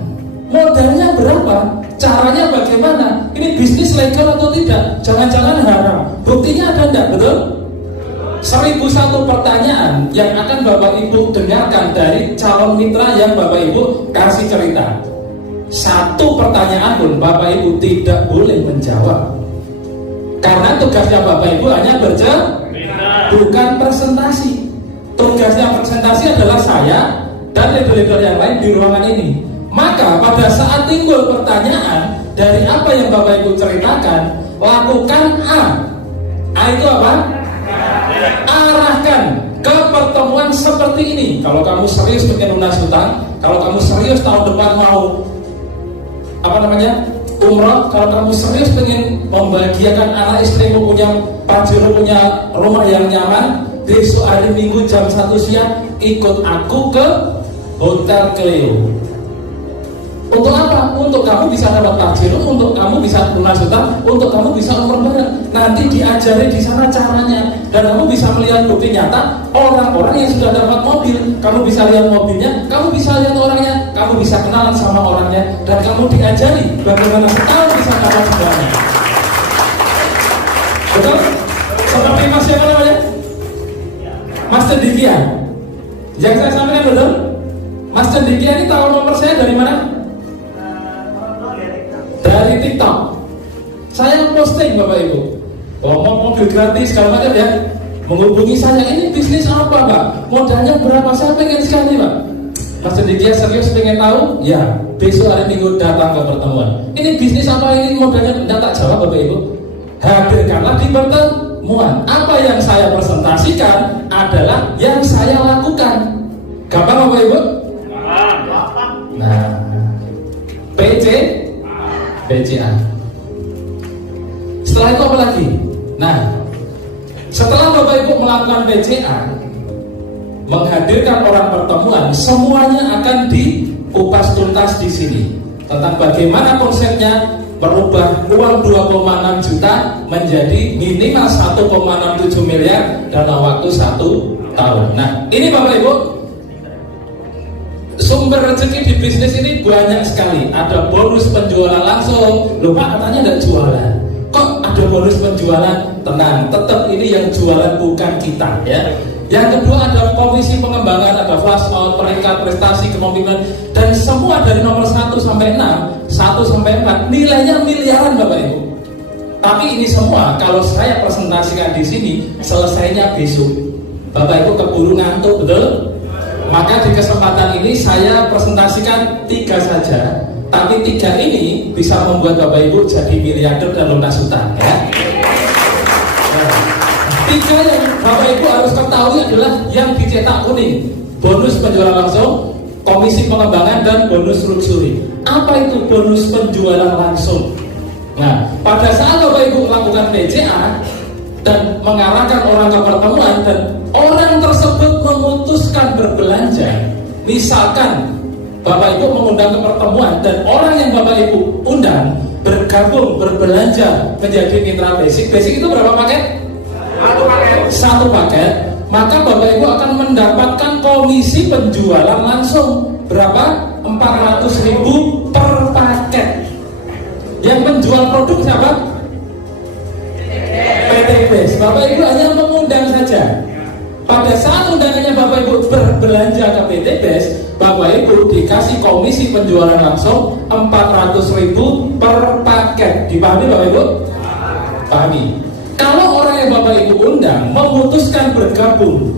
modalnya berapa? Caranya bagaimana? Ini bisnis legal atau tidak? Jangan-jangan haram. Buktinya ada enggak? Betul? 1001 pertanyaan yang akan Bapak Ibu dengarkan dari calon mitra yang Bapak Ibu kasih cerita. Satu pertanyaan pun Bapak Ibu tidak boleh menjawab, karena tugasnya Bapak Ibu hanya bercerita, bukan presentasi. Tugasnya presentasi adalah saya dan leader-leader yang lain di ruangan ini. Maka pada saat timbul pertanyaan dari apa yang Bapak Ibu ceritakan, lakukan A. A itu apa? Arahkan ke pertemuan seperti ini. Kalau kamu serius pengen lunas hutang, kalau kamu serius tahun depan mau umroh, kalau kamu serius pengen membahagiakan anak istrimu, punya Pajero, punya rumah yang nyaman, besok hari Minggu jam 1 siang ikut aku ke Hotel Cleo. Untuk apa? Untuk kamu bisa dapat Pajero, untuk kamu bisa lunas hutang, untuk kamu bisa umroh bareng. Nanti diajari di sana caranya, dan kamu bisa melihat bukti nyata orang-orang yang sudah dapat mobil. Kamu bisa lihat mobilnya, kamu bisa lihat orangnya, kamu bisa kenalan sama orangnya, dan kamu diajari bagaimana setahun bisa dapat semuanya. Betul? Seperti Mas siapa namanya? Mas Cendikia. Yang saya sampaikan betul? Mas Cendikia ini tahu nomor saya dari mana? Dari TikTok. Saya posting Bapak Ibu, mobil gratis segala macam ya, menghubungi saya. Ini bisnis apa Pak? Modalnya berapa? Saya pengen sekali Pak. Mas Cendikia serius pengen tahu? Ya, besok hari Minggu datang ke pertemuan. Ini bisnis apa ini? Modalnya tidak tak jawab Bapak Ibu. Hadirkanlah di pertemuan. Apa yang saya presentasikan adalah yang saya lakukan. Gampang Bapak Ibu? Nah, PCA. Setelah itu apa lagi? Nah, setelah Bapak Ibu melakukan PCA, menghadirkan orang pertemuan, semuanya akan dikupas tuntas di sini tentang bagaimana konsepnya merubah uang 2,6 juta menjadi minimal 1,67 miliar dalam waktu 1 tahun. Nah, ini Bapak Ibu, sumber rezeki di bisnis ini banyak sekali. Ada bonus penjualan langsung. Loh Pak, katanya ada jualan. Kok ada bonus penjualan? Tenang, tetap ini yang jualan bukan kita ya. Yang kedua ada komisi pengembangan, ada flash out, peringkat prestasi, kepemimpinan, dan semua dari nomor 1 sampai 6, 1 sampai 4 nilainya miliaran Bapak Ibu. Tapi ini semua kalau saya presentasikan di sini selesainya besok. Bapak Ibu keburu ngantuk, betul? Maka di kesempatan ini saya presentasikan 3 saja, tapi 3 ini bisa membuat Bapak Ibu jadi miliarder dan lunas hutang ya. Nah, 3 yang Bapak Ibu harus ketahui adalah yang dicetak kuning, bonus penjualan langsung, komisi pengembangan, dan bonus luxury. Apa itu bonus penjualan langsung? Nah, pada saat Bapak Ibu melakukan PCA dan mengarahkan orang ke pertemuan dan orang tersebut memutuskan berbelanja, misalkan Bapak Ibu mengundang ke pertemuan dan orang yang Bapak Ibu undang bergabung, berbelanja menjadi mitra basic. Basic itu berapa paket? Satu paket. Maka Bapak Ibu akan mendapatkan komisi penjualan langsung berapa? 400.000 per paket. Yang menjual produk siapa? PT Base. Bapak Ibu hanya mengundang saja. Pada saat undangannya Bapak Ibu berbelanja ke PT Base, Bapak Ibu dikasih komisi penjualan langsung 400.000 per paket. Dipahami Bapak Ibu? Pahami. Kalau orang yang Bapak Ibu undang memutuskan bergabung,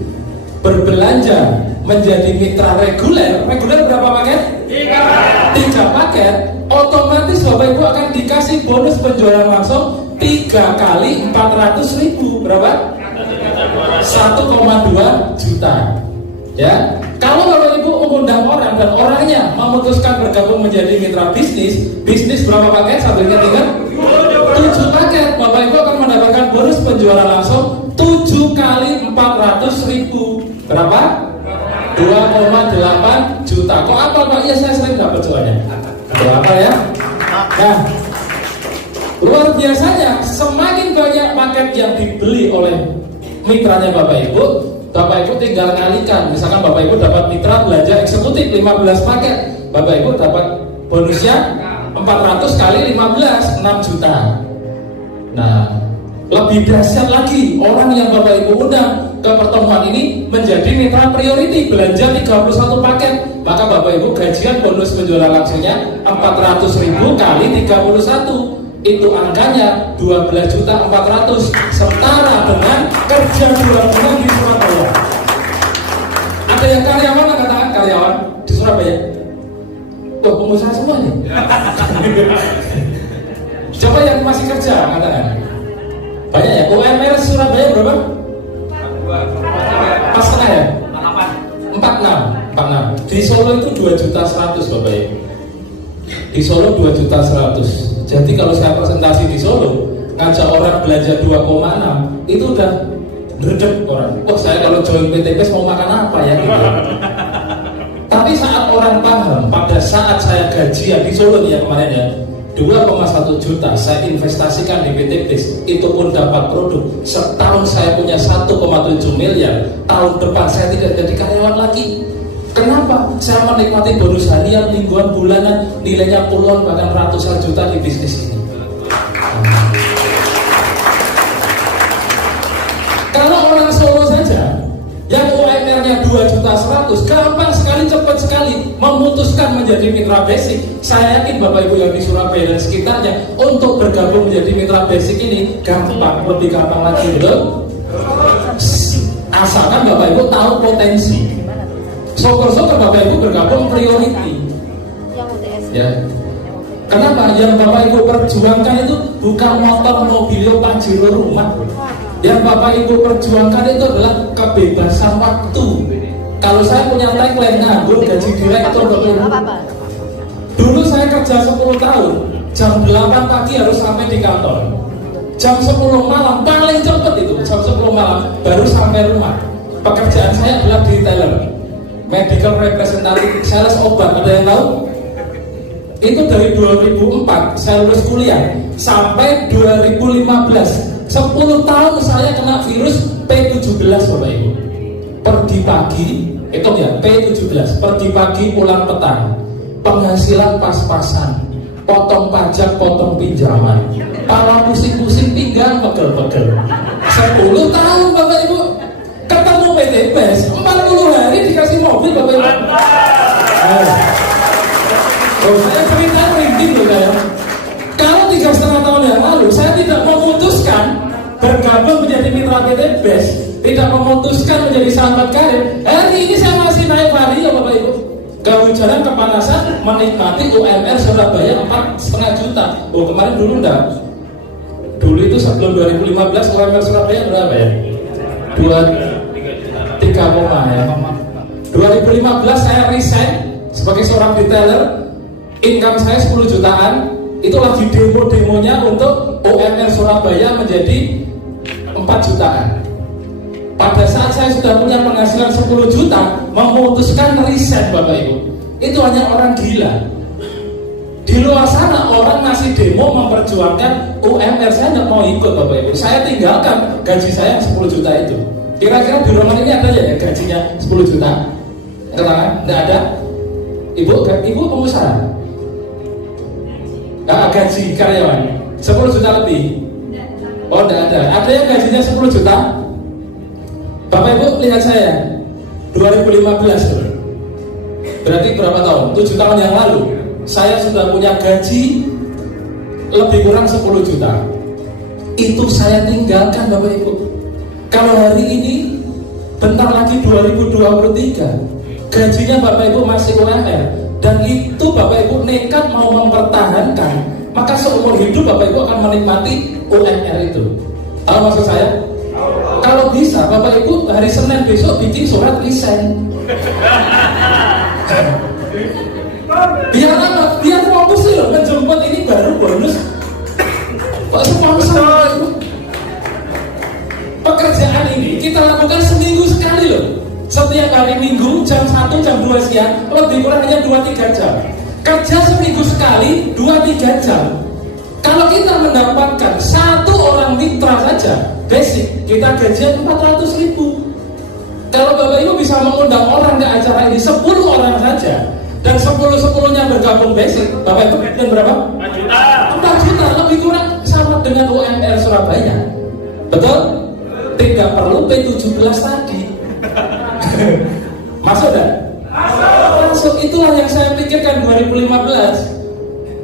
berbelanja menjadi mitra reguler berapa paket? 3 paket. Otomatis Bapak Ibu akan dikasih bonus penjualan langsung 3 kali 400.000. Berapa? 1,2 juta. Ya, kalau Bapak Ibu mengundang orang dan orangnya memutuskan bergabung menjadi mitra bisnis berapa paket? Sambil ingat 7 paket. Bapak Ibu akan mendapatkan bonus penjualan langsung 7 kali 400.000. Berapa? 2,8 juta. Kok apa Pak? Iya, saya sering dapat soalnya. Berapa ya? Nah, luar biasanya, semakin banyak paket yang dibeli oleh mitranya Bapak Ibu tinggal kalikan. Misalkan Bapak Ibu dapat mitra belanja eksekutif 15 paket, Bapak Ibu dapat bonusnya 400 kali 15, 6 juta. Nah, lebih dahsyat lagi, orang yang Bapak Ibu undang ke pertemuan ini menjadi mitra priority, belanja 31 paket, maka Bapak Ibu gajian bonus penjualan langsungnya 400.000 kali 31. Itu angkanya 12.400.000, setara dengan kerja 2 bulan di Surabaya. Ada yang karyawan, katakan karyawan di Surabaya. Tuh, pengusaha semua nih. Coba yang masih kerja, katakan. Banyak ya. UMR Surabaya berapa? 4,5 ya? 46. Di Solo itu 2.100.000 Bapak Ibu. Di Solo 2.100.000. Jadi kalau saya presentasi di Solo, ngajak orang belanja 2,6, itu udah berdek orang. Oh, saya kalau join PT Base mau makan apa ya gitu. Tapi saat orang paham, pada saat saya gajian di Solo ya kemarin ya, 2,1 juta saya investasikan di PT Base, itu pun dapat produk. Setahun saya punya 1,7 miliar. Tahun depan saya tidak jadi karyawan lagi. Kenapa? Saya menikmati bonus harian, mingguan, bulanan, nilainya puluhan bahkan ratusan juta di bisnis ini. Kalau orang Solo saja yang UMR-nya 2.100.000, gampang sekali, cepat sekali memutuskan menjadi mitra basic. Saya yakin Bapak Ibu yang di Surabaya dan sekitarnya untuk bergabung menjadi mitra basic ini gampang, lebih gampang lagi, betul? Asalkan Bapak Ibu tahu potensi. Syukur-syukur Bapak Ibu bergabung priority. Ya. Kenapa? Yang Bapak Ibu perjuangkan itu bukan motor, mobil, pajero, rumah. Yang Bapak Ibu perjuangkan itu adalah kebebasan waktu. Kalau saya punya tagline nganggur gaji direktur betul. Dulu saya kerja 10 tahun, jam 8 pagi harus sampai di kantor. Jam 10 malam paling cepat itu, jam 10 malam baru sampai rumah. Pekerjaan saya adalah retailer, medical representative, sales obat. Ada yang tahu? Itu dari 2004 saya lulus kuliah sampai 2015. 10 tahun saya kena virus P17 Bapak Ibu. Pergi pagi, itu ya P17, pergi pagi pulang petang. Penghasilan pas-pasan, potong pajak, potong pinjaman, pala pusing-pusing, pinggang pegel-pegel. 10 tahun Bapak Ibu. Ketemu PT Base 40 hari dikasih mobil Bapak Ibu. Saya cerita merinding loh saya. Kalau 3,5 tahun yang lalu saya tidak memutuskan bergabung menjadi mitra PT Base, tidak memutuskan menjadi sahabat karir, hari ini saya masih naik vario Bapak Ibu. Kehujanan, kepanasan, menikmati UMR Surabaya 4,5 juta. Oh, kemarin dulu enggak. Dulu itu sebelum 2015 UMR Surabaya berapa ya? 3, ya. 2015 saya resign sebagai seorang retailer, income saya 10 jutaan. Itu lagi demo-demonya untuk UMR Surabaya menjadi 4 jutaan. Pada saat saya sudah punya penghasilan 10 juta, memutuskan resign Bapak Ibu. Itu hanya orang gila. Di luar sana orang masih demo memperjuangkan UMR. Saya tidak mau ikut Bapak Ibu. Saya tinggalkan gaji saya 10 juta itu. Kira-kira di ruangan ini ada ya gajinya 10 juta? Ketangan? Tidak ada? Ibu pengusaha? Gaji karyawan 10 juta lebih? Oh tidak ada. Ada yang gajinya 10 juta? Bapak Ibu lihat saya 2015 berarti berapa tahun? 7 tahun yang lalu saya sudah punya gaji lebih kurang 10 juta. Itu saya tinggalkan Bapak Ibu. Kalau hari ini bentar lagi 2023 gajinya Bapak Ibu masih UMR, dan itu Bapak Ibu nekat mau mempertahankan, maka seumur hidup Bapak Ibu akan menikmati UMR itu. Tahu maksud saya? Kalau bisa Bapak Ibu hari Senin besok bikin surat resign. Biar apa? Biar fokus loh menjemput ini baru bonus. Kok sponsor itu? Pekerjaan ini kita lakukan seminggu sekali loh. Setiap hari Minggu jam 1 jam 2 siang, lebih kurang hanya 2-3 jam. Kerja seminggu sekali 2-3 jam. Kalau kita mendapatkan satu orang mitra saja basic, kita gajian 400.000. Kalau Bapak Ibu bisa mengundang orang ke acara ini 10 orang saja, dan 10-10-nya bergabung basic, Bapak Ibu dan berapa? 4 juta. 4 juta lebih kurang sama dengan UMR Surabaya. Betul? Tidak perlu P17 tadi. Masuk tak? Masuk. Itulah yang saya pikirkan 2015.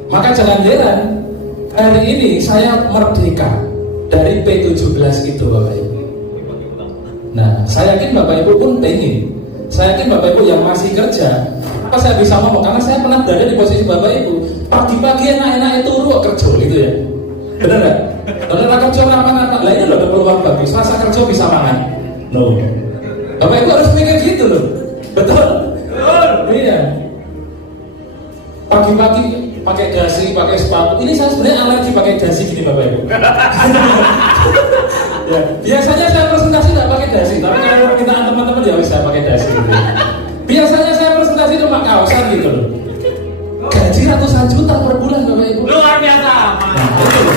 Maka jangan heran hari ini saya merdeka dari P17 itu Bapak Ibu. Nah, saya yakin Bapak Ibu pun pengen. Saya yakin Bapak Ibu yang masih kerja, apa saya bisa ngomong? Karena saya pernah berada di posisi Bapak Ibu. Pagi-pagi enak-enak itu kerja gitu ya. Bener nggak? Bener kerja apa-apa. Lah ini loh peluang bagus. Masa kerja bisa makan? No. Bapak Ibu harus mikir gitu loh. Betul? Betul. Iya. Pagi-pagi pakai dasi, pakai sepatu. Ini saya sebenarnya alergi pakai dasi gini Bapak Ibu. Ya, biasanya saya presentasi tidak pakai dasi, tapi kalau permintaan teman-teman ya bisa pakai dasi gitu. Biasanya saya presentasi cuma kaosan gitu loh. Gaji ratusan juta per bulan Bapak Ibu. Luar biasa. Nah, itu loh.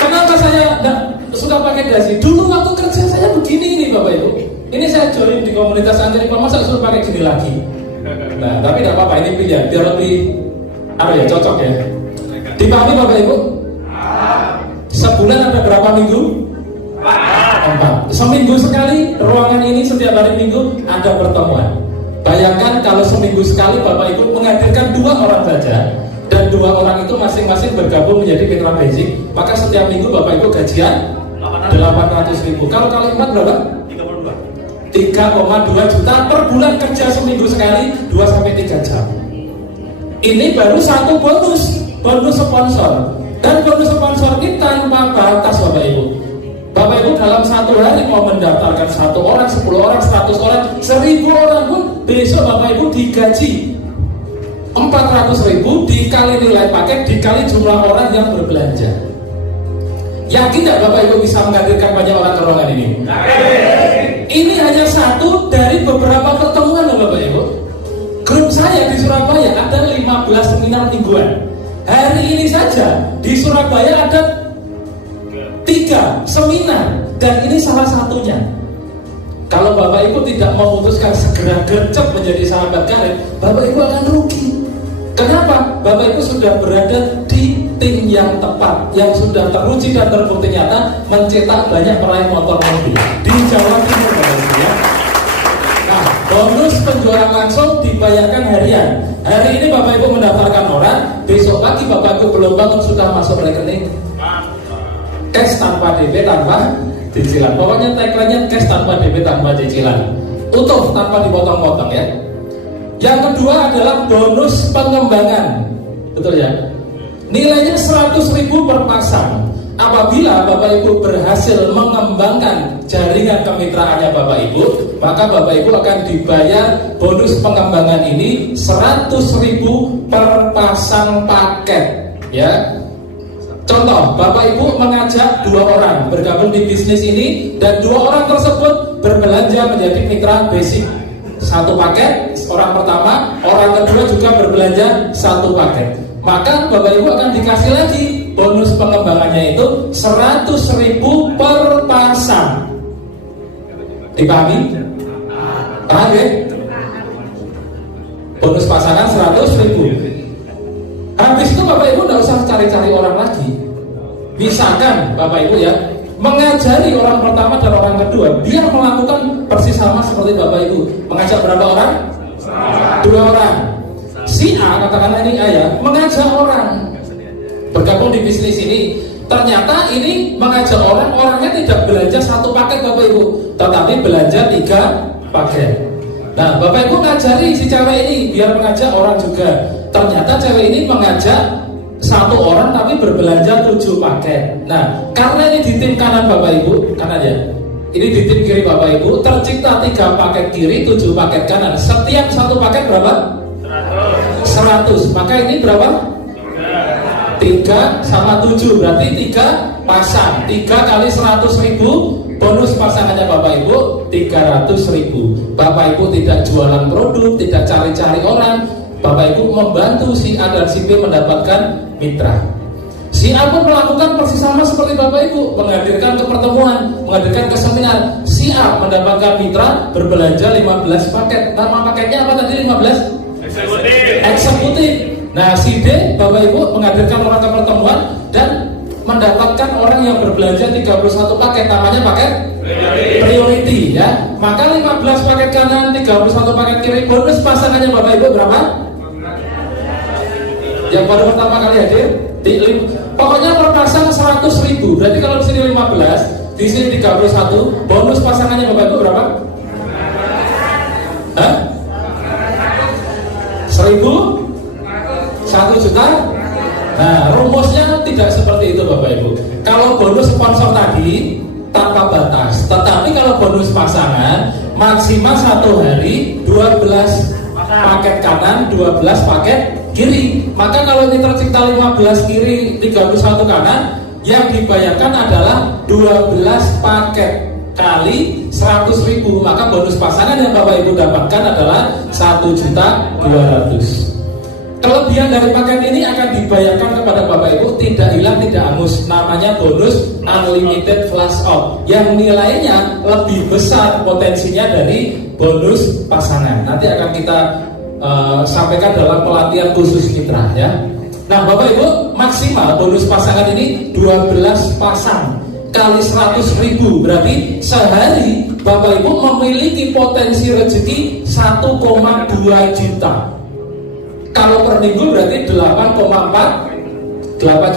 Kenapa saya tidak suka pakai dasi? Dulu waktu kerja saya begini ini Bapak Ibu. Ini saya join di komunitas antri masa suruh pakai gini lagi. Nah, tapi tidak apa-apa, ini pilihan biar lebih cocok ya. Dipahami Bapak Ibu? Sebulan ada berapa minggu? 4. Seminggu sekali ruangan ini setiap hari Minggu ada pertemuan. Bayangkan kalau seminggu sekali Bapak Ibu menghadirkan 2 orang saja, dan 2 orang itu masing-masing bergabung menjadi mitra basic, maka setiap minggu Bapak Ibu gajian 800.000. Kalau kali 4 berapa? 3,2 juta per bulan kerja seminggu sekali 2-3 jam. Ini baru satu bonus sponsor. Dan bonus sponsor ini tanpa batas Bapak Ibu. Bapak Ibu dalam satu hari mau mendaftarkan 1 orang, 10 orang, 100 orang, 1000 orang pun besok Bapak Ibu digaji 400.000 dikali nilai paket dikali jumlah orang yang berbelanja. Yakin tidak Bapak Ibu bisa menghadirkan banyak orang ke ruangan ini? Ini hanya satu dari beberapa pertemuan Bapak Ibu. Grup saya di Surabaya ada 15 seminar mingguan. Hari ini saja di Surabaya ada 3 seminar, dan ini salah satunya. Kalau Bapak Ibu tidak memutuskan segera gercep menjadi sahabat karib, Bapak Ibu akan rugi. Kenapa? Bapak Ibu sudah berada di tim yang tepat, yang sudah teruji dan terbukti nyata mencetak banyak peraih motor mobil di Jawa Timur Bapak Ibu ya. Nah, bonus penjualan langsung dibayarkan harian. Hari ini Bapak Ibu mendaftarkan orang, besok pagi Bapak Ibu belum bangun sudah masuk rekening. Cash tanpa DP tanpa cicilan. Pokoknya tagline-nya cash tanpa DP tanpa cicilan. Utuh tanpa dipotong-potong ya. Yang kedua adalah bonus pengembangan. Betul ya? Nilainya 100.000 per pasang. Apabila Bapak Ibu berhasil mengembangkan jaringan kemitraannya Bapak Ibu, maka Bapak Ibu akan dibayar bonus pengembangan ini 100.000 per pasang paket ya. Contoh, Bapak Ibu mengajak 2 orang bergabung di bisnis ini, dan 2 orang tersebut berbelanja menjadi mitra basic. satu paket, orang pertama, orang kedua juga berbelanja satu paket. Maka Bapak Ibu akan dikasih lagi bonus pengembangannya itu 100.000 per pasang. Dipahami? Paham ya? Bonus pasangan 100.000. Habis itu Bapak Ibu tidak usah cari-cari orang lagi. Misalkan Bapak Ibu ya mengajari orang pertama dan orang kedua, dia melakukan persis sama seperti Bapak Ibu. Mengajak berapa orang? 2 orang. Si A, katakanlah ini A ya, mengajak orang bergabung di bisnis ini. Ternyata ini mengajak orang, orangnya tidak belanja satu paket Bapak Ibu, tetapi belanja 3 paket. Nah Bapak Ibu ngajari si cewek ini biar mengajak orang juga. Ternyata cewek ini mengajak 1 orang tapi berbelanja 7 paket. Nah karena ini di tim kanan Bapak Ibu, kanan ya, ini di tim kiri Bapak Ibu, tercipta 3 paket kiri, 7 paket kanan. Setiap 1 paket berapa? 100. Maka ini berapa? 3 sama 7, berarti 3 pasang. 3 kali 100.000, bonus pasangannya Bapak Ibu 300.000. Bapak Ibu tidak jualan produk, tidak cari-cari orang. Bapak Ibu membantu si A dan si B mendapatkan mitra. Si A pun melakukan persis sama seperti Bapak Ibu, menghadirkan ke pertemuan, menghadirkan ke seminar. Si A mendapatkan mitra berbelanja 15 paket. Nama paketnya apa tadi? 15? Eksekutif. Nah si D, Bapak Ibu menghadirkan orang ke pertemuan dan mendapatkan orang yang berbelanja 31 paket. Namanya paket priority ya. Maka 15 paket kanan, 31 paket kiri. Bonus pasangannya Bapak Ibu berapa? Yang baru pertama kali hadir pokoknya per pasang 100.000. Berarti kalau di sini 15, di sini 31, bonus pasangannya Bapak Ibu berapa? Hah? 1.000? 1 juta? Nah rumusnya tidak seperti itu Bapak Ibu. Kalau bonus sponsor tadi tanpa batas, tetapi kalau bonus pasangan maksimal 1 hari 12 paket kanan, 12 paket kiri. Maka kalau ini tercipta 15 kiri, 31 kanan, yang dibayarkan adalah 12 paket kali 100.000. Maka bonus pasangan yang Bapak Ibu dapatkan adalah 1.200.000. Kelebihan dari paket ini akan dibayarkan kepada Bapak Ibu tidak hilang tidak hangus. Namanya bonus unlimited flash out, yang nilainya lebih besar potensinya dari bonus pasangan. Nanti akan kita sampaikan dalam pelatihan khusus mitra ya. Nah Bapak Ibu, maksimal bonus pasangan ini 12 pasang kali 100.000, berarti sehari Bapak Ibu memiliki potensi rezeki 1,2 juta. Kalau per minggu berarti 8,4 juta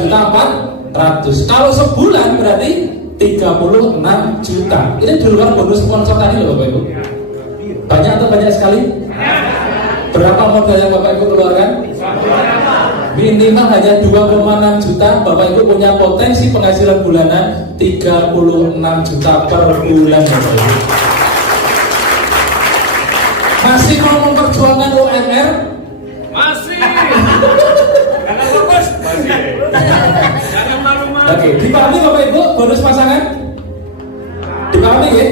400. Kalau sebulan berarti 36 juta. Ini di luar bonus sponsor tadi loh Bapak Ibu. Banyak atau banyak sekali? Berapa modal yang Bapak Ibu keluarkan? Minimal hanya 2,6 juta. Bapak Ibu punya potensi penghasilan bulanan 36 juta per bulan Bapak Ibu. Masih mau memperjuangkan UMR? Masih. Jangan fokus. Masih. Jangan malu-malu. Oke, dipahami Bapak Ibu bonus pasangan? Dipahami ya?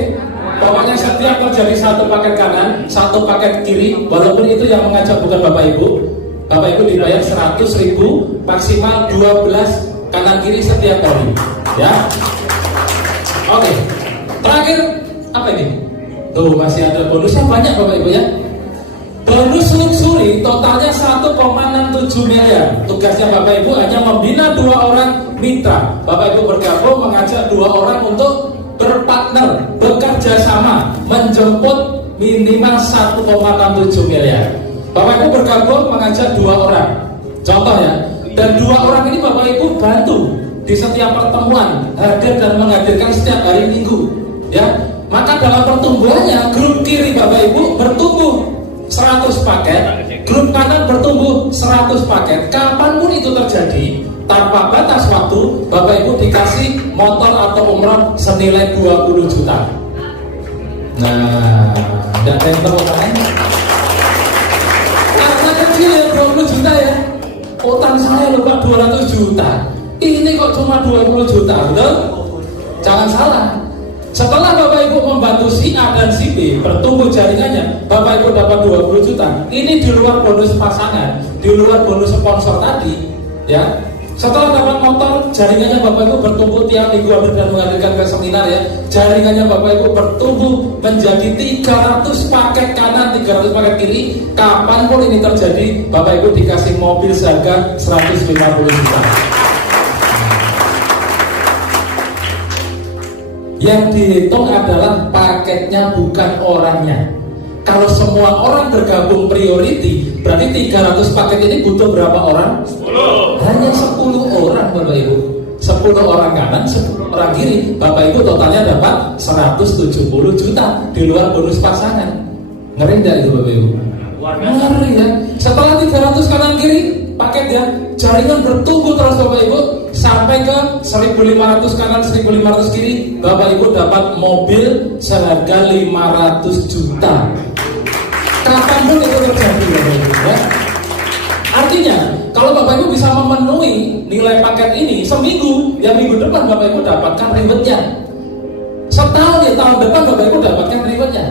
Pokoknya setiap terjadi 1 paket kanan, 1 paket kiri, walaupun itu yang mengajak bukan Bapak Ibu, Bapak Ibu dibayar 100.000, maksimal 12 kanan kiri setiap hari. Ya. Oke. Terakhir apa ini? Tuh masih ada bonusnya banyak Bapak Ibu ya. Bonus luxury totalnya 1,67 miliar. Tugasnya Bapak Ibu hanya membina 2 orang mitra. Bapak Ibu bergabung mengajak 2 orang untuk berpartner, bekerja sama, menjemput minimal 1,67 miliar. Bapak Ibu bergabung mengajak 2 orang. Contoh ya. Dan 2 orang ini Bapak Ibu bantu di setiap pertemuan, hadir dan menghadirkan setiap hari Minggu. Ya. Maka dalam pertumbuhannya grup kiri Bapak Ibu bertumbuh 100 paket, grup kanan bertumbuh 100 paket. Kapanpun itu terjadi, tanpa batas waktu, Bapak Ibu dikasih motor atau umroh senilai 20 juta. Nah, tidak ada yang tahu kan? Karena kecil ya 20 juta ya. Utang saya lupa 200 juta. Ini kok cuma 20 juta, betul? Jangan salah. Setelah Bapak Ibu membayar membantu si A dan si B bertumbuh jaringannya, Bapak Ibu dapat 20 juta. Ini di luar bonus pasangan, di luar bonus sponsor tadi, ya. Setelah dapat motor, jaringannya Bapak Ibu bertumbuh tiap minggu hadir dan menghadirkan ke seminar, ya. Jaringannya Bapak Ibu bertumbuh menjadi 300 paket kanan, 300 paket kiri. Kapanpun ini terjadi, Bapak Ibu dikasih mobil seharga 150 juta. Yang dihitung adalah paketnya, bukan orangnya. Kalau semua orang bergabung priority, berarti 300 paket ini butuh berapa orang? 10. Hanya 10 orang Bapak Ibu. 10 orang kanan, 10 orang kiri. Bapak Ibu totalnya dapat 170 juta di luar bonus pasangan. Ngeri enggak itu Bapak Ibu? Ngeri ya. Setelah 300 kanan kiri paket, ya, jaringan bertumbuh terus Bapak Ibu sampai ke 1.500 kanan, 1.500 kiri. Bapak Ibu dapat mobil seharga 500 juta. Kapanpun itu terjadi Bapak Ibu, ya. Artinya kalau Bapak Ibu bisa memenuhi nilai paket ini seminggu, ya minggu depan Bapak Ibu dapatkan rewardnya. Setahun, ya tahun depan Bapak Ibu dapatkan rewardnya.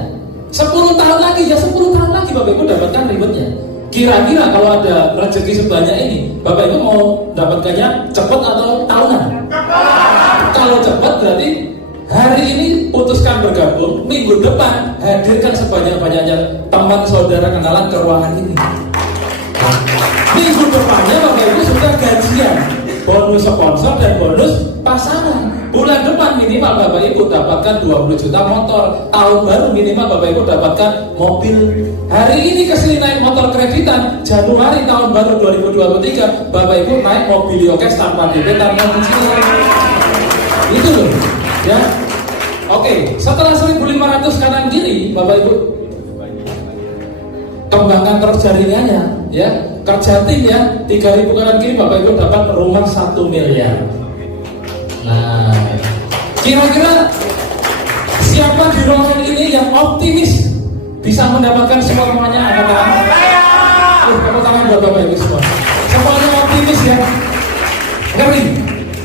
10 tahun lagi, ya 10 tahun lagi Bapak Ibu dapatkan rewardnya. Kira-kira kalau ada rezeki sebanyak ini, Bapak Ibu mau dapatkannya cepat atau tahunan? Kalau cepat berarti hari ini putuskan bergabung, minggu depan hadirkan sebanyak-banyaknya teman saudara kenalan ke ruangan ini. Minggu depannya Bapak Ibu sudah gajian, bonus sponsor dan bonus pasangan. Bulan depan minimal Bapak Ibu dapatkan 20 juta motor. Tahun baru minimal Bapak Ibu dapatkan mobil. Hari ini kesini naik motor kreditan, Januari tahun baru 2023 Bapak Ibu naik mobil cash tanpa DP, tanpa cicilan. Itu loh, ya. Oke, setelah 1.500 kanan kiri Bapak Ibu kembangkan terus jaringannya, ya. Kerja tim, ya, 3.000 kanan kiri Bapak Ibu dapat rumah 1 miliar. Nah, kira-kira siapa di ruangan ini yang optimis bisa mendapatkan semuanya? Angkat tangan. Tepuk tangan buat Bapak Ibu semua. Semuanya optimis, ya. Ngeri.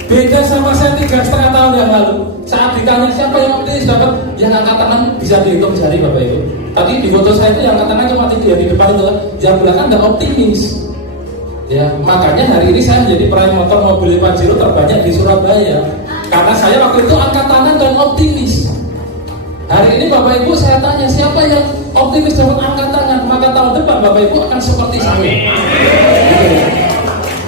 Beda sama saya 3,5 tahun yang lalu. Saat ditanya siapa yang optimis dapat, yang angkat tangan bisa dihitung jari Bapak Ibu. Tadi di foto saya itu yang angkat tangan cuma 3 di depan itu, yang belakang nggak optimis. Ya, makanya hari ini saya menjadi peraih motor mobil Pajero terbanyak di Surabaya. Karena saya waktu itu angkat tangan dan optimis. Hari ini Bapak Ibu saya tanya siapa yang optimis dapat angkat tangan, maka tahun depan Bapak Ibu akan seperti saya.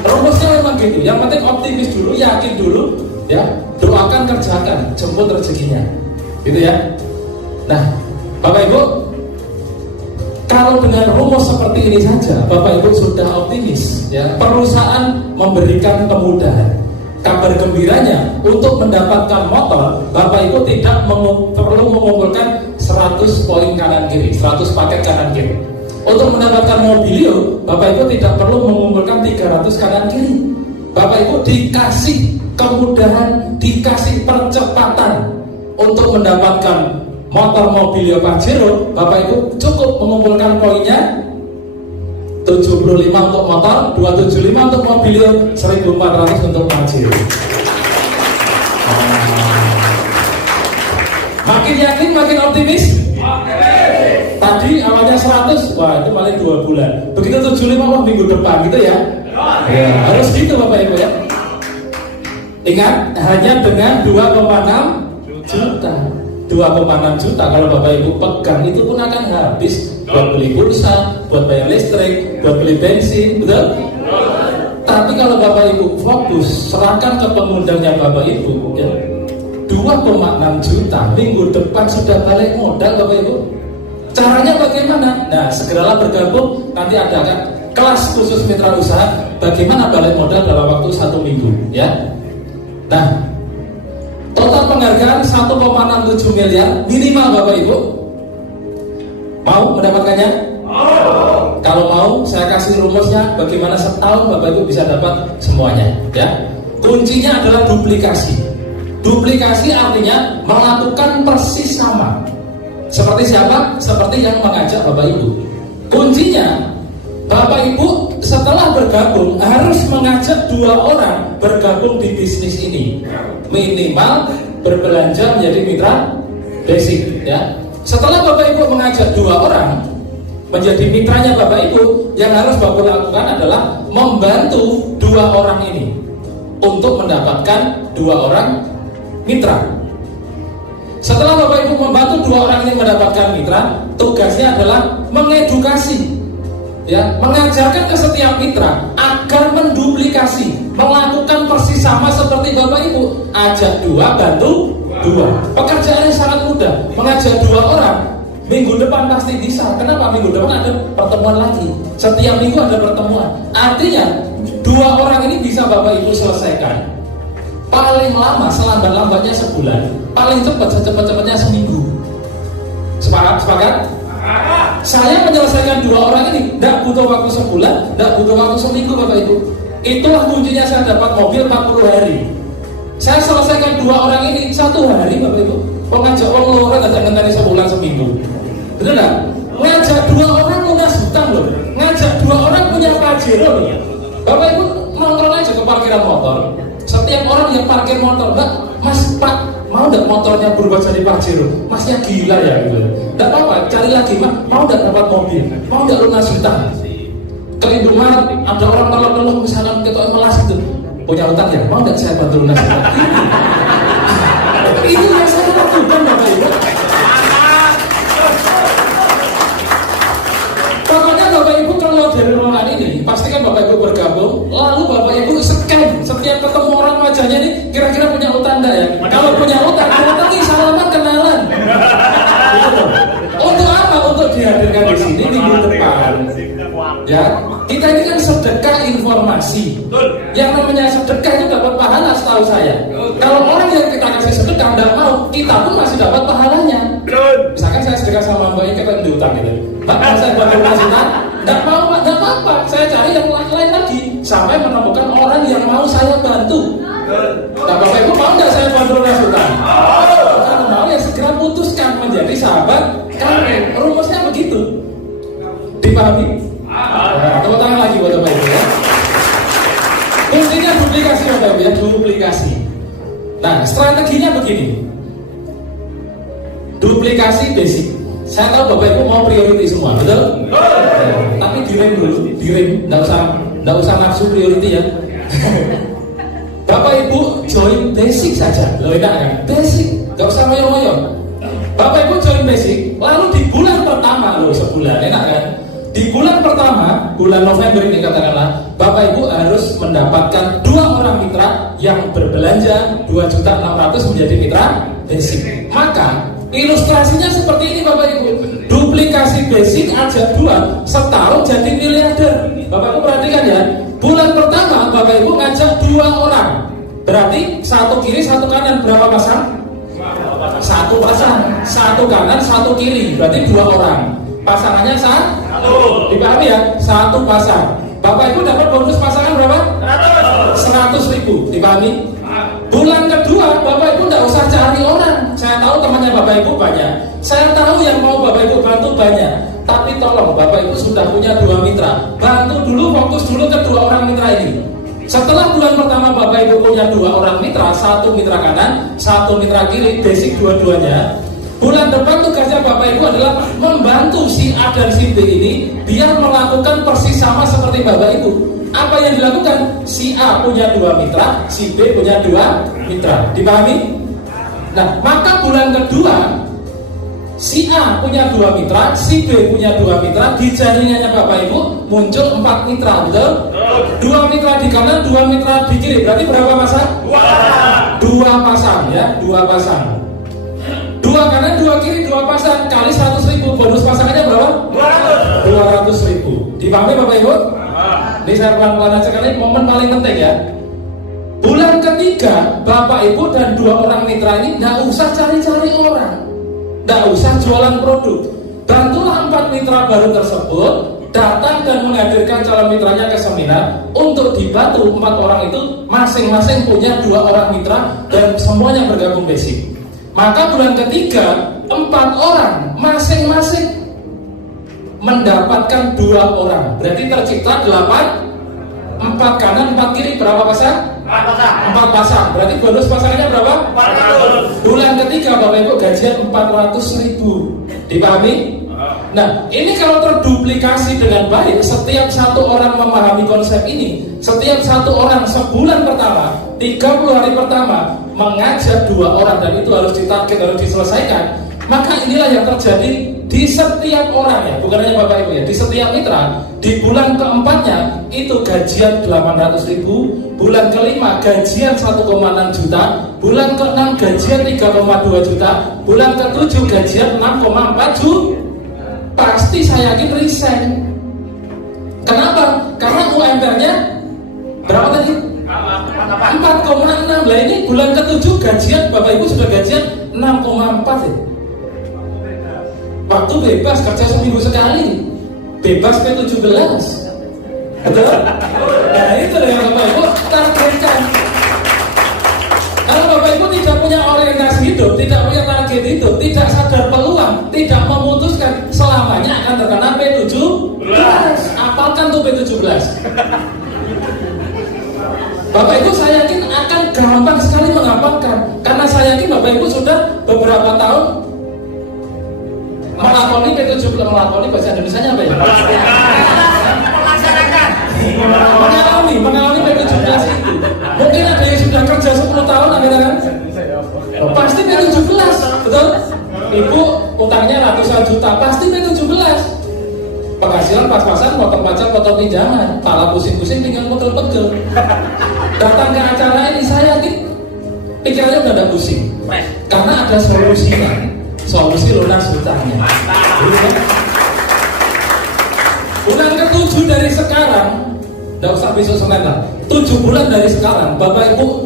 Rumusnya memang gitu. Yang penting optimis dulu, yakin dulu, ya. Doakan, kerjakan, jemput rezekinya. Gitu ya. Nah, Bapak Ibu, kalau dengan rumus seperti ini saja Bapak Ibu sudah optimis, ya. Perusahaan memberikan kemudahan. Kabar gembiranya untuk mendapatkan motor, Bapak Ibu tidak perlu mengumpulkan 100 poin kanan kiri, 100 paket kanan kiri. Untuk mendapatkan mobilio, Bapak Ibu tidak perlu mengumpulkan 300 kanan kiri. Bapak Ibu dikasih kemudahan, dikasih percepatan untuk mendapatkan motor mobilio Pajero. Bapak Ibu cukup mengumpulkan poinnya 75 untuk motor, 275 untuk mobilio, 1.400 untuk Pajero. Makin yakin, makin optimis. Tadi awalnya 100, wah itu paling 2 bulan. Begitu 75 minggu depan gitu ya. Ya, harus gitu Bapak Ibu, ya. Ingat, hanya dengan 2,6 juta. 2,6 juta kalau Bapak Ibu pegang itu pun akan habis buat beli pulsa, buat bayar listrik, buat beli bensin, betul? Tapi kalau Bapak Ibu fokus, serahkan ke pengundangnya Bapak Ibu, ya, 2,6 juta minggu depan sudah balik modal Bapak Ibu. Caranya bagaimana? Nah, segeralah bergabung, nanti ada kan kelas khusus mitra usaha bagaimana balik modal dalam waktu 1 minggu, ya. Nah, total penghargaan 1,67 miliar minimal Bapak Ibu. Mau mendapatkannya? Kalau mau, saya kasih rumusnya bagaimana setahun Bapak Ibu bisa dapat semuanya, ya. Kuncinya adalah duplikasi. Duplikasi artinya melakukan persis sama. Seperti siapa? Seperti yang mengajak Bapak Ibu. Kuncinya, Bapak Ibu setelah bergabung harus mengajak 2 orang bergabung di bisnis ini. Minimal berbelanja menjadi mitra basic ya. Setelah Bapak Ibu mengajak 2 orang menjadi mitranya Bapak Ibu, yang harus Bapak lakukan adalah membantu 2 orang ini untuk mendapatkan 2 orang mitra. Setelah Bapak Ibu membantu 2 orang ini mendapatkan mitra, tugasnya adalah mengedukasi, ya, mengajarkan ke setiap mitra agar menduplikasi, melakukan persis sama seperti Bapak Ibu. Ajak 2, bantu 2. Pekerjaannya sangat mudah. Mengajak 2 orang, minggu depan pasti bisa. Kenapa? Minggu depan ada pertemuan lagi. Setiap minggu ada pertemuan. Artinya 2 orang ini bisa Bapak Ibu selesaikan paling lama, selambat-lambatnya sebulan, paling cepat secepat-cepatnya seminggu. Sepakat? Sepakat? Saya menyelesaikan 2 orang ini tidak butuh waktu sebulan, tidak butuh waktu seminggu Bapak Ibu. Itulah kuncinya saya dapat mobil 40 hari. Saya selesaikan 2 orang ini 1 hari Bapak Ibu. Ngajak orang luar tidak ngenteni sebulan seminggu. Betul nggak? Ngajak 2 orang lunas hutang loh. Ngajak 2 orang punya Pajero loh. Bapak Ibu nongkrong aja ke parkiran motor. Setiap orang yang parkir motor, Mbak, Mas, Pak, mau nggak motornya berubah jadi Pajero? Masnya gila ya gitu. Nggak apa-apa, cari lagi, Mak. Mau nggak dapat mobil? Mau nggak lunas hutang? Ke Indomaret ada orang tolong misalnya ketua melas itu punya hutang ya, mau nggak saya bantu lunas hutang? Itu yang saya lakukan Bapak Ibu. Pokoknya Bapak Ibu keluar dari ruangan ini, pastikan Bapak Ibu bergabung, lalu Bapak Ibu scan setiap ketemu orang wajahnya ini kira-kira punya utang enggak ya? Kalau punya utang, datangi salaman kenalan. Gitu. Untuk apa? Untuk dihadirkan di sini minggu depan. Ya, kita ini kan sedekah informasi. Yang namanya sedekah itu dapat pahala setahu saya. Kalau orang yang kita kasih sedekah tidak mau, kita pun masih dapat pahalanya. Misalkan saya sedekah sama Mbak Ika kan diutang gitu. Mbak, kalau saya bantu nasihat, tidak mau Pak, tidak apa-apa. Saya cari yang lain lagi sampai menemukan orang yang mau saya bantu. Nah, Bapak Ibu mau nggak saya bantu nasihat? Kalau mau ya segera putuskan menjadi sahabat karena rumusnya begitu. Dipahami? Nah, tepuk tangan lagi buat Bapak Ibu ya. Kuncinya duplikasi Bapak Ibu ya, duplikasi. Nah, strateginya begini. Duplikasi basic. Saya tahu Bapak Ibu mau priority semua, betul? Tapi direm dulu, direm, enggak usah nafsu priority ya. Bapak Ibu join basic saja. Loh, enak kan? Basic, enggak usah ngoyo-ngoyo. Bapak Ibu join basic, lalu di bulan pertama loh, sebulan, enak kan? Di bulan pertama, bulan November ini katakanlah, Bapak Ibu harus mendapatkan 2 orang mitra yang berbelanja 2.600.000 menjadi mitra basic. Maka ilustrasinya seperti ini Bapak Ibu. Duplikasi basic aja 2, setahun jadi miliarder. Bapak Ibu perhatikan ya. Bulan pertama Bapak Ibu ngajak 2 orang. Berarti 1 kiri 1 kanan, berapa pasang? 1 pasang. 1 kanan 1 kiri, berarti 2 orang. Pasangannya 1. Dipahami ya? 1 pasang. Bapak Ibu dapat bonus pasangan berapa? 100.000. Dipahami? Bulan kedua Bapak Ibu tidak usah cari orang. Saya tahu temannya Bapak Ibu banyak. Saya tahu yang mau Bapak Ibu bantu banyak. Tapi tolong Bapak Ibu sudah punya 2 mitra, bantu dulu, fokus dulu ke 2 orang mitra ini. Setelah bulan pertama Bapak Ibu punya 2 orang mitra, 1 mitra kanan, 1 mitra kiri, basic dua-duanya. Bulan depan tugasnya Bapak Ibu adalah membantu si A dan si B ini biar melakukan persis sama seperti Bapak Ibu. Apa yang dilakukan? Si A punya 2 mitra, si B punya 2 mitra. Dipahami? Nah, maka bulan kedua si A punya 2 mitra, si B punya 2 mitra, di jaringannya Bapak Ibu muncul 4 mitra, betul? 2 mitra di kanan, 2 mitra di kiri. Berarti berapa pasang? 2 pasang ya, 2 pasang. 2 kanan, 2 kiri, 2 pasang kali 100.000. Bonus pasangannya berapa? 200.000. Dipahami Bapak Ibu? Ini saya pelan-pelan aja kali, momen paling penting ya. Bulan ketiga Bapak Ibu dan 2 orang mitra ini tidak usah cari-cari orang, tidak usah jualan produk. Bantulah 4 mitra baru tersebut datang dan menghadirkan calon mitranya ke seminar untuk dibantu 4 orang itu masing-masing punya 2 orang mitra dan semuanya bergabung basic. Maka bulan ketiga 4 orang masing-masing mendapatkan 2 orang. Berarti tercipta 8, 4 kanan 4 kiri, berapa pasang? 4 pasang. Berarti bonus pasangannya berapa? 400. Bulan ketiga Bapak Ibu gajian 400.000. Dipahami? Nah, ini kalau terduplikasi dengan baik, setiap satu orang memahami konsep ini, setiap satu orang sebulan pertama, 30 hari pertama mengajar 2 orang, dan itu harus ditarget, harus diselesaikan. Maka inilah yang terjadi di setiap orang ya, bukan hanya Bapak Ibu ya, di setiap mitra. Di bulan keempatnya itu gajian 800.000, bulan kelima gajian 1,6 juta, bulan ke-6 gajian 3,2 juta, bulan ke-7 gajian 6,4 juta. Pasti saya yakin resign. Kenapa? Karena UMR-nya berapa tadi? 4,6. Lah ini bulan ke-7 gajian Bapak Ibu sudah gajian 6,4 ya. Waktu bebas kerja seminggu sekali, bebas P17. Betul? Nah itu yang Bapak Ibu targetkan. Kalau Bapak Ibu tidak punya orientasi hidup, tidak punya target hidup, tidak sadar peluang, tidak memutuskan, selamanya akan terkena P17. Apalkan tuh P17. Bapak Ibu saya yakin akan gampang sekali menghafalkan, karena saya yakin Bapak Ibu sudah beberapa tahun melakoni P17. Melakoni bahasa Indonesianya apa ya? Melaksanakan. Mengalami P17 itu. Mungkin ada yang sudah kerja 10 tahun, ada kan? Pasti P17, betul? Ibu utangnya ratusan juta, pasti P17. Penghasilan pas-pasan, potong pajak, potong pinjaman, pala pusing-pusing, tinggal pegel-pegel. Datang ke acara ini, saya yakin pikirannya udah ada pusing, karena ada solusinya, solusi lunas hutangnya. Bulan ke-7 dari sekarang, tidak usah besok Senin lah, 7 bulan dari sekarang, Bapak Ibu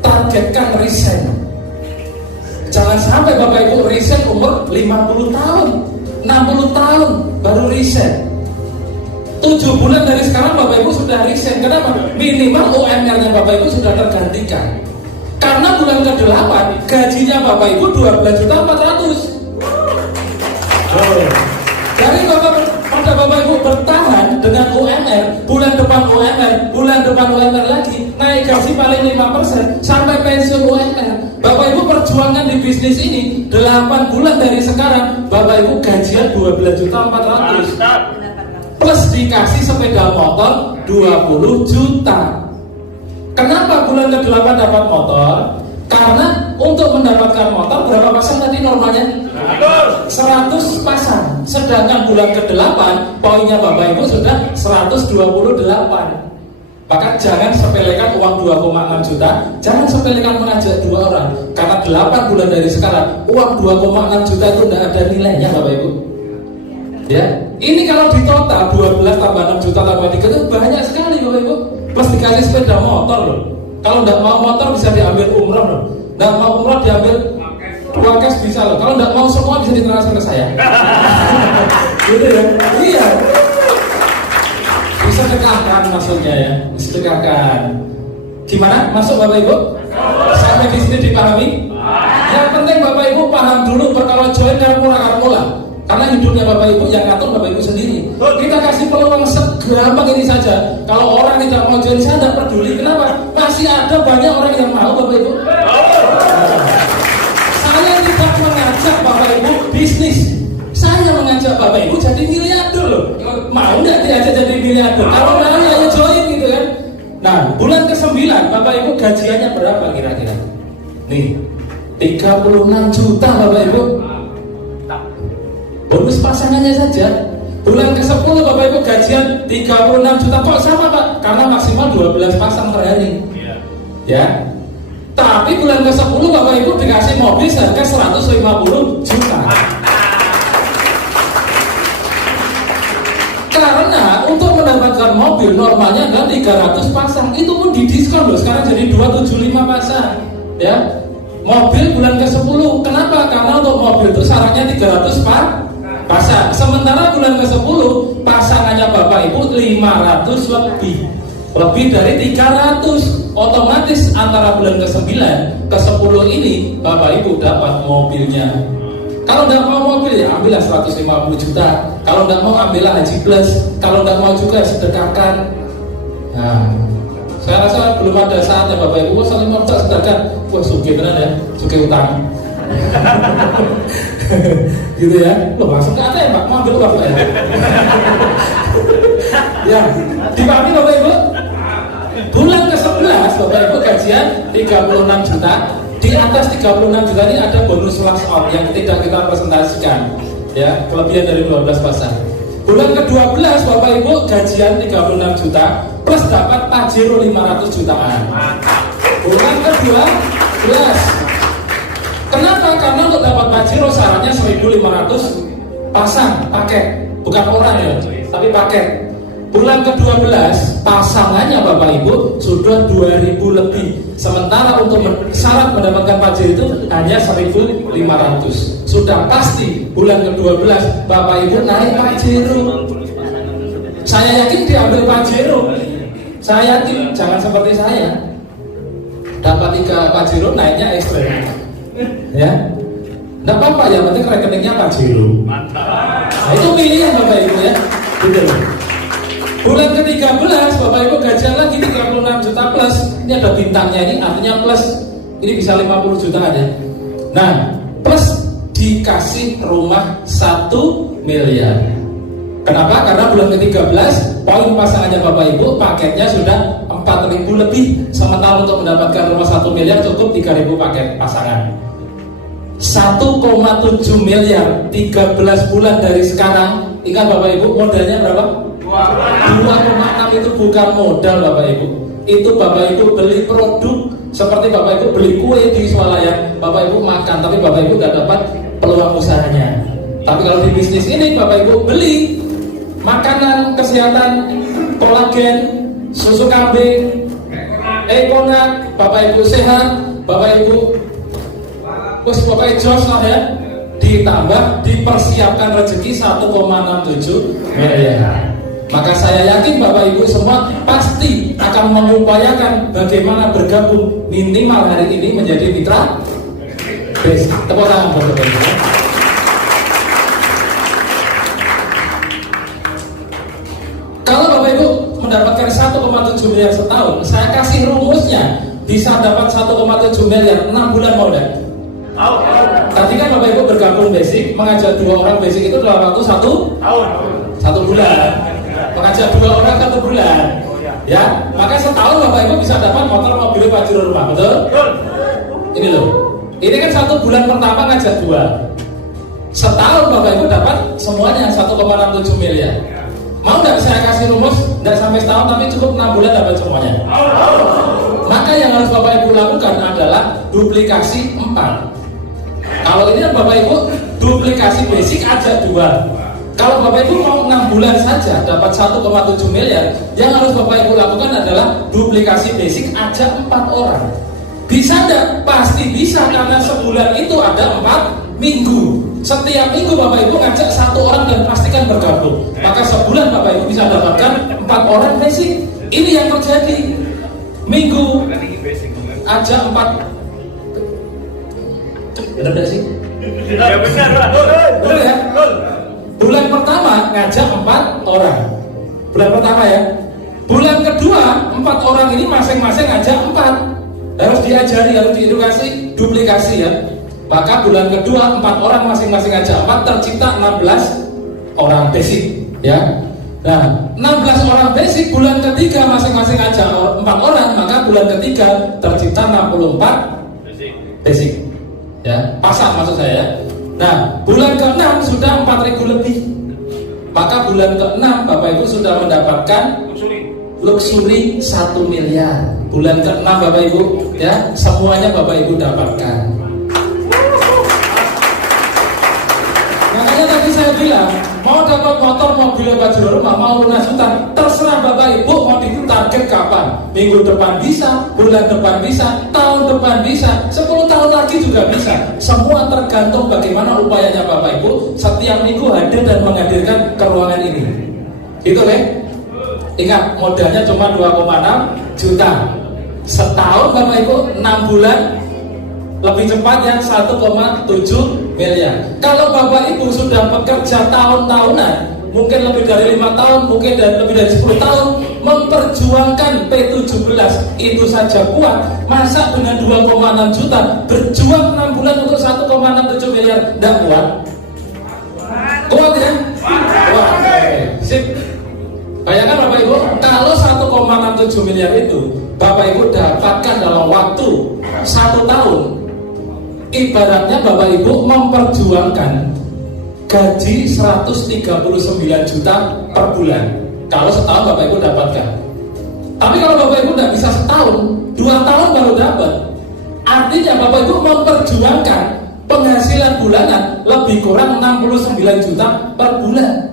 targetkan resign. Jangan sampai Bapak Ibu resign umur 50 tahun, 60 tahun baru resign. 7 bulan dari sekarang Bapak Ibu sudah resign. Kenapa? Minimal UMR-nya Bapak Ibu sudah tergantikan. Karena bulan ke-8 gajinya Bapak Ibu 12.400.000. Dari Bapak Ibu bertahan dengan UMR, bulan depan UMR lagi, naik gaji paling 5% sampai pensiun UMR. Bapak Ibu perjuangan di bisnis ini 8 bulan dari sekarang, Bapak Ibu gajian 12.400.000. Plus dikasih sepeda motor 20 juta. Kenapa bulan ke-8 dapat motor? Karena untuk mendapatkan motor berapa pasang tadi normalnya? 100 pasang. Sedangkan bulan ke-8 poinnya Bapak Ibu sudah 128. Maka jangan sepelekan uang 2,6 juta, jangan sepelekan mengajak 2 orang. Karena 8 bulan dari sekarang uang 2,6 juta itu tidak ada nilainya Bapak Ibu. Ya, ini kalau di total 12 tambah 6 juta tambah 3 itu banyak sekali Bapak Ibu. Plus dikasih sepeda motor loh. Kalau tidak mau motor bisa diambil umroh loh. Tidak mau umroh diambil 2 cash bisa loh. Kalau tidak mau semua bisa ditransfer ke saya. Gitu ya? Iya. Bisa dekatkan maksudnya ya. Bisa dekatkan. Gimana? Masuk Bapak Ibu? Sampai di sini dipahami? Yang penting Bapak Ibu paham dulu perkara join dan mula. Karena hidupnya Bapak Ibu yang ngatur Bapak Ibu sendiri. Kita kasih peluang segampang ini saja. Kalau orang tidak mau join, saya tidak peduli. Kenapa? Masih ada banyak orang yang mau Bapak Ibu. Saya tidak mengajak Bapak Ibu bisnis. Saya mengajak Bapak Ibu jadi miliarder loh. Mau nggak diajak jadi miliarder? Kalau mau ya join gitu kan. Nah, bulan ke-9 Bapak Ibu gajiannya berapa kira-kira? Nih, 36 juta Bapak Ibu. Bonus pasangannya saja. Bulan ke-10 Bapak Ibu gajian 36 juta. Kok sama Pak? Karena maksimal 12 pasang per hari. Ya. Tapi bulan ke-10 Bapak Ibu dikasih mobil harga 150 juta. Karena untuk mendapatkan mobil normalnya adalah 300 pasang. Itu pun didiskon loh. Sekarang jadi 275 pasang. Ya. Mobil bulan ke-10. Kenapa? Karena untuk mobil itu syaratnya 300 pasang. Sementara bulan ke-10 pasangannya Bapak Ibu 500 lebih dari 300. Otomatis antara bulan ke-9 ke-10 ini Bapak Ibu dapat mobilnya. Kalau tidak mau mobil ya ambillah 150 juta. Kalau tidak mau ambillah haji plus. Kalau tidak mau juga sedekahkan. Nah, Saya rasa belum ada saatnya Bapak Ibu saling modal sedangkan wah sugih benar ya, sugih utang. Gitu ya. Loh langsung ke ATM Pak, mau ambil uang Pak ya. Ya, dipahami Bapak Ibu? Bulan ke-11 Bapak Ibu gajian 36 juta. Di atas 36 juta ini ada bonus flash out yang tidak kita presentasikan. Ya, kelebihan dari 12 pasar. Bulan ke-12 Bapak Ibu gajian 36 juta plus dapat pajero 500 jutaan. Bulan ke-12 kenapa? Karena untuk dapat pajero syaratnya 1.500 pasang paket, bukan orang ya, tapi paket. Bulan ke-12 pasangannya Bapak Ibu sudah 2.000 lebih. Sementara untuk syarat mendapatkan pajero itu hanya 1.500. Sudah pasti bulan ke-12 Bapak Ibu naik pajero. Saya yakin diambil pajero. Saya yakin, jangan seperti saya dapat 3 pajero naiknya ekstrim. Ya, nggak apa-apa ya, penting rekeningnya pajero. Nah, itu pilihan Bapak Ibu ya. Gitu. Bulan ke-13 Bapak Ibu gajian lagi 36 juta plus. Ini ada bintangnya ini, artinya plus. Ini bisa 50 juta aja. Nah, plus dikasih rumah 1 miliar. Kenapa? Karena bulan ke-13 poin pasangannya Bapak Ibu paketnya sudah 4.000 lebih. Sementara untuk mendapatkan rumah 1 miliar cukup 3.000 paket pasangan. 1,7 miliar 13 bulan dari sekarang. Ingat Bapak Ibu modalnya berapa? 2,6 itu bukan modal Bapak Ibu. Itu Bapak Ibu beli produk. Seperti Bapak Ibu beli kue di swalayan, Bapak Ibu makan, tapi Bapak Ibu gak dapat peluang usahanya. Tapi kalau di bisnis ini Bapak Ibu beli makanan kesehatan, kolagen, susu kambing, Ekonak, Bapak Ibu sehat, Bapak Ibu pokoknya jos lah ya. Ditambah dipersiapkan rezeki 1,67 miliar. Maka saya yakin Bapak Ibu semua pasti akan mengupayakan bagaimana bergabung minimal hari ini menjadi mitra basic. Tepuk tangan buat Bapak Ibu. Kalau Bapak Ibu mendapatkan 1,7 miliar setahun, saya kasih rumusnya bisa dapat 1,7 miliar 6 bulan mau enggak? Tadi kan Bapak Ibu bergabung basic, mengajar 2 orang basic itu dalam waktu 1 tahun, 1 bulan. Mengajar 2 orang 1 bulan. Ya, maka setahun Bapak Ibu bisa dapat motor, mobil, pajero, rumah, betul? Ini loh. Ini kan 1 bulan pertama ngajar 2. Setahun Bapak Ibu dapat semuanya 1,67 miliar. Mau nggak saya kasih rumus? Nggak sampai setahun tapi cukup 6 bulan dapat semuanya. Maka yang harus Bapak Ibu lakukan adalah duplikasi 4. Kalau ini Bapak Ibu duplikasi basic aja 2. Kalau Bapak Ibu mau 6 bulan saja dapat 1,7 miliar, yang harus Bapak Ibu lakukan adalah duplikasi basic aja 4 orang. Bisa enggak? Pasti bisa, karena sebulan itu ada 4 minggu. Setiap minggu Bapak Ibu ngajak 1 orang dan pastikan bergabung. Maka sebulan Bapak Ibu bisa dapatkan 4 orang basic. Ini yang terjadi. Minggu aja 4. Benar gak sih? Ya benar, benar ya? Bulan pertama ngajak 4 orang. Bulan pertama ya. Bulan kedua 4 orang ini masing-masing ngajak 4. Harus diajari, harus diedukasi, duplikasi ya. Maka bulan kedua 4 orang masing-masing ngajak 4, tercipta 16 orang basic ya. Nah, 16 orang basic bulan ketiga masing-masing ngajak 4 orang, maka bulan ketiga tercipta 64 basic. Ya, pasang maksud saya ya. Nah, bulan ke-6 sudah 4.000 lebih. Maka bulan ke-6 Bapak Ibu sudah mendapatkan luxury 1 miliar. Bulan ke-6 Bapak Ibu ya, semuanya Bapak Ibu dapatkan. Makanya tadi saya bilang, mau dapat motor, mobil, pajero, rumah, mau lunas hutang, terserah Bapak Ibu mau ditarget kapan. Minggu depan bisa, bulan depan bisa, tahun depan bisa, 10 tahun lagi juga bisa. Semua tergantung bagaimana upayanya Bapak Ibu setiap minggu hadir dan menghadirkan ke ruangan ini. Itu ya. Ingat, modalnya cuma 2,6 juta. Setahun Bapak Ibu 6 bulan, lebih cepat yang 1,7 miliar. Kalau Bapak Ibu sudah bekerja tahun-tahunan, mungkin lebih dari 5 tahun, mungkin lebih dari 10 tahun memperjuangkan P17 itu saja kuat. Masa dengan 2,6 juta berjuang 6 bulan untuk 1,67 miliar tidak kuat? Kuat ya? Kuat. Sip. Bayangkan Bapak Ibu, kalau 1,67 miliar itu Bapak Ibu dapatkan dalam waktu 1 tahun, ibaratnya Bapak Ibu memperjuangkan gaji 139 juta per bulan. Kalau setahun Bapak Ibu dapatkan. Tapi kalau Bapak Ibu tidak bisa setahun, 2 tahun baru dapat. Artinya Bapak Ibu memperjuangkan penghasilan bulanan lebih kurang 69 juta per bulan.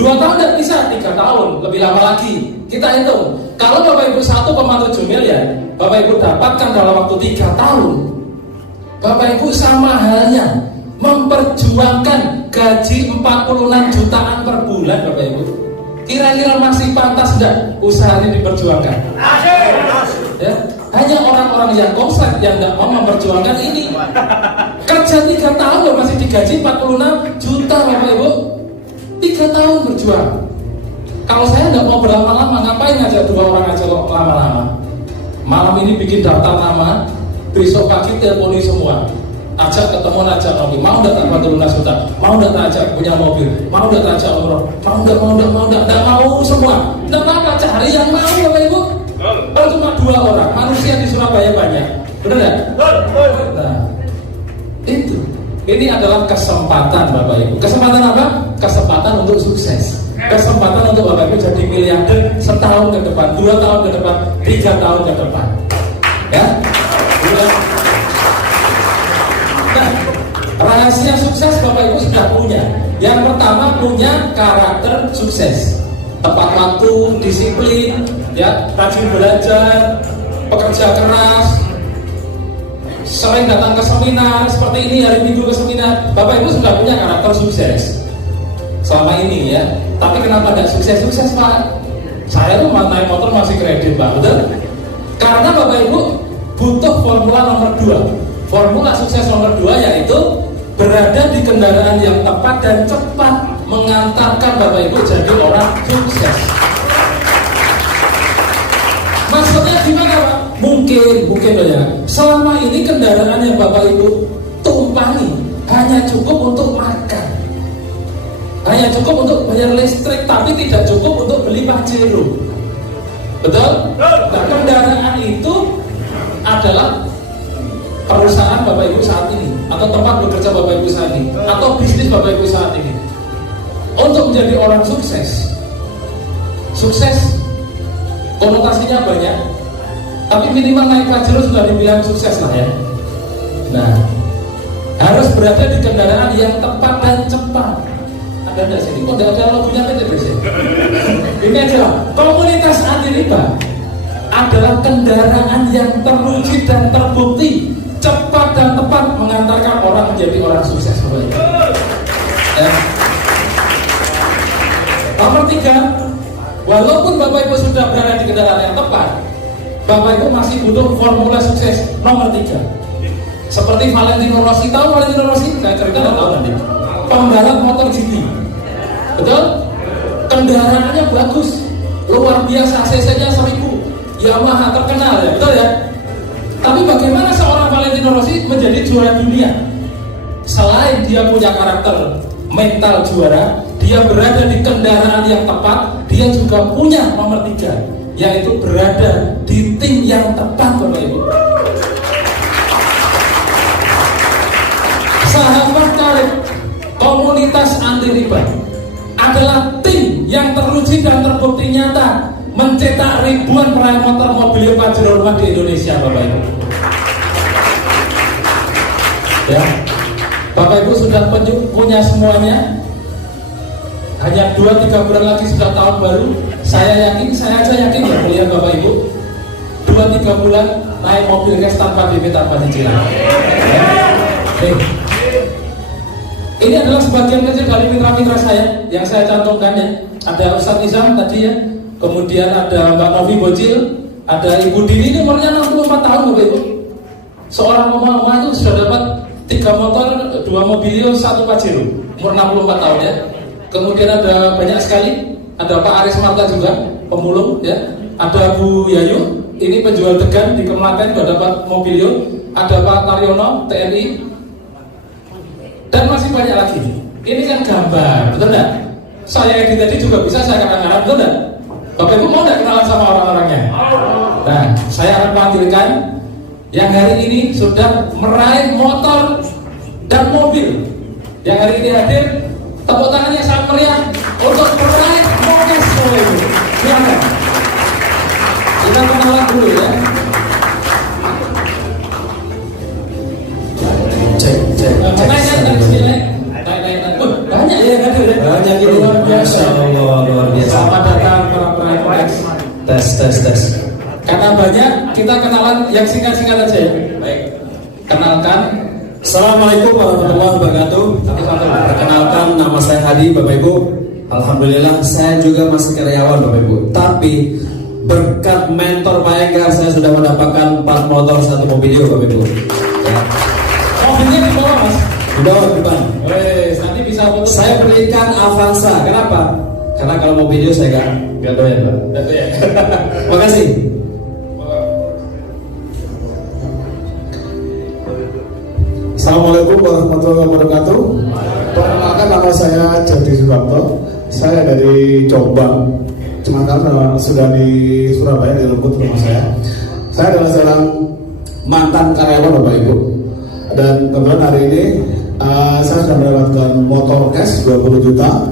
2 tahun tidak bisa, 3 tahun, lebih lama lagi. Kita hitung, kalau Bapak Ibu 1,7 miliar, Bapak Ibu dapatkan dalam waktu 3 tahun. Bapak Ibu sama halnya memperjuangkan gaji 46 jutaan per bulan Bapak Ibu. Kira-kira masih pantas tidak usaha ini diperjuangkan? Ya, hanya orang-orang yang komplek yang tidak mau memperjuangkan ini. Kerja 3 tahun masih digaji 46 juta Bapak Ibu. 3 tahun berjuang. Kalau saya tidak mau berlama-lama, ngapain ngajak 2 orang aja kok lama-lama? Malam ini bikin daftar nama, besok pagi teleponi semua, ajak ketemu, ajak ngopi. Mau tidak tak bantu lunas utang? Mau tidak tak ajak punya mobil? Mau tidak tak ajak umroh? Mau tidak mau semua. Tidak apa, cari yang mau Bapak Ibu. Kalau cuma 2 orang, manusia di Surabaya banyak, benar ya? Nah, itu. Ini adalah kesempatan Bapak Ibu. Kesempatan apa? Kesempatan untuk sukses. Kesempatan untuk Bapak Ibu jadi miliarder setahun ke depan, 2 tahun ke depan, 3 tahun ke depan. Ya? Nah, rahasia sukses Bapak Ibu sudah punya. Yang pertama punya karakter sukses. Tepat waktu, disiplin, ya, rajin belajar, pekerja keras, sering datang ke seminar seperti ini, hari Minggu ke seminar. Bapak Ibu sudah punya karakter sukses selama ini ya. Tapi kenapa tidak sukses-sukses Pak? Saya tuh naik motor masih kredit Pak, betul? Karena Bapak Ibu butuh formula nomor 2. Formula sukses nomor 2 yaitu berada di kendaraan yang tepat dan cepat mengantarkan Bapak Ibu jadi orang sukses. Maksudnya gimana Pak? Mungkin ya. Selama ini kendaraan yang Bapak Ibu tumpangi hanya cukup untuk makan, hanya cukup untuk bayar listrik, tapi tidak cukup untuk beli Pajero. Betul? Nah, kendaraan itu adalah perusahaan Bapak Ibu saat ini, atau tempat bekerja Bapak Ibu saat ini, atau bisnis Bapak Ibu saat ini. Untuk menjadi orang sukses, konotasinya banyak, tapi minimal naik Pajero sudah dibilang sukses lah ya. Nah, harus berada di kendaraan yang tepat dan cepat. Ada enggak sini? Kok enggak ada logonya PTBC? Ini aja, komunitas anti riba adalah kendaraan yang teruji dan terbukti cepat dan tepat mengantarkan orang menjadi orang sukses. Ya. Nomor 3, walaupun Bapak Ibu sudah berada di kendaraan yang tepat, Bapak Ibu masih butuh formula sukses nomor 3. Seperti Valentino Rossi, tahu Valentino Rossi? Saya cerita tahu nanti. Pembalap motor GP, betul? Kendaraannya bagus, luar biasa, cc-nya 1000, Yamaha terkenal ya, betul ya? Tapi bagaimana seorang Valentino Rossi menjadi juara dunia? Selain dia punya karakter mental juara, dia berada di kendaraan yang tepat, dia juga punya nomor 3, yaitu berada di tim yang tepat Bapak Ibu. Sahabat karib, komunitas anti riba adalah tim yang teruji dan terbukti nyata mencetak ribuan peraih motor mobil Pajero rumah di Indonesia Bapak Ibu. Ya, Bapak Ibu sudah punya semuanya. Hanya 2-3 bulan lagi sudah tahun baru. Saya aja yakin ya melihat Bapak Ibu 2-3 bulan naik mobil cash tanpa DP, tanpa cicilan. Ya. Ini adalah sebagian kecil dari mitra-mitra saya yang saya cantumkan ya. Ada Ustadz Izam tadi ya, kemudian ada Mbak Novi Bocil, ada Ibu Dini, ini umurnya 64 tahun Bapak Ibu. Seorang mama itu sudah dapat 3 motor, 2 mobilio, 1 Pajero, umur 64 tahun ya. kemudian ada banyak sekali, ada Pak Aris Marta juga, pemulung ya, ada Bu Yayu, ini penjual degan di Kemlaten, sudah dapat mobilio, ada Pak Taryono, TNI, dan masih banyak lagi. Ini kan gambar, betul enggak? Saya edit tadi juga bisa saya kadang-kadang, betul enggak? Bapak Ibu mau enggak kenalan sama orang-orangnya? Nah, saya akan panggilkan yang hari ini sudah meraih motor dan mobil. Yang hari ini hadir, tepuk tangannya sangat meriah untuk meraih Mokes. Silakan. Kita kenalan dulu ya. Cek. Banyak ya yang hadir ya. Banyak ini. Luar biasa. Luar biasa. Selamat datang para peraih Mokes. Tes. Karena banyak, kita kenalan yang singkat-singkat aja ya. Baik. Kenalkan. Assalamualaikum warahmatullahi wabarakatuh. Perkenalkan, nama saya Hadi, Bapak Ibu. Alhamdulillah saya juga masih karyawan, Bapak Ibu. Tapi berkat mentor Pak Enggar saya sudah mendapatkan 4 motor 1 mobil, Bapak Ibu. Ya. Mobilnya di bawah Mas. Di bawah depan. Nanti bisa foto. Saya belikan Avanza. Kenapa? Karena kalau mobil saya nggak doyan, Pak. ya. Makasih. Assalamualaikum warahmatullahi wabarakatuh. Perkenalkan, nama saya Jadi Subarto. Saya dari Jombang. Cuma karena sudah di Surabaya, di Lembut rumah saya. Saya adalah seorang mantan karyawan, Bapak Ibu. Dan kebetulan hari ini saya sudah mendapatkan motor cash 20 juta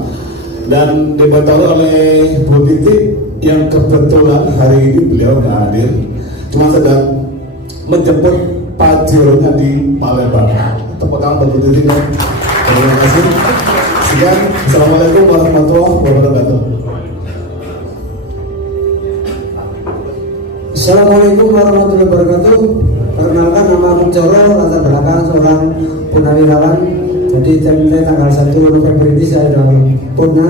dan dibantu oleh Bu Titi yang kebetulan hari ini beliau nggak hadir. Cuma sedang menjemput Pajeronya di Palembang. Tepuk tangan bagi diri ya. Terima kasih. Sekian. Assalamualaikum warahmatullahi wabarakatuh. Assalamualaikum warahmatullahi wabarakatuh. Perkenalkan, nama aku Coro, latar belakang seorang purnawirawan. Jadi tanggal 1 November ini saya sudah purna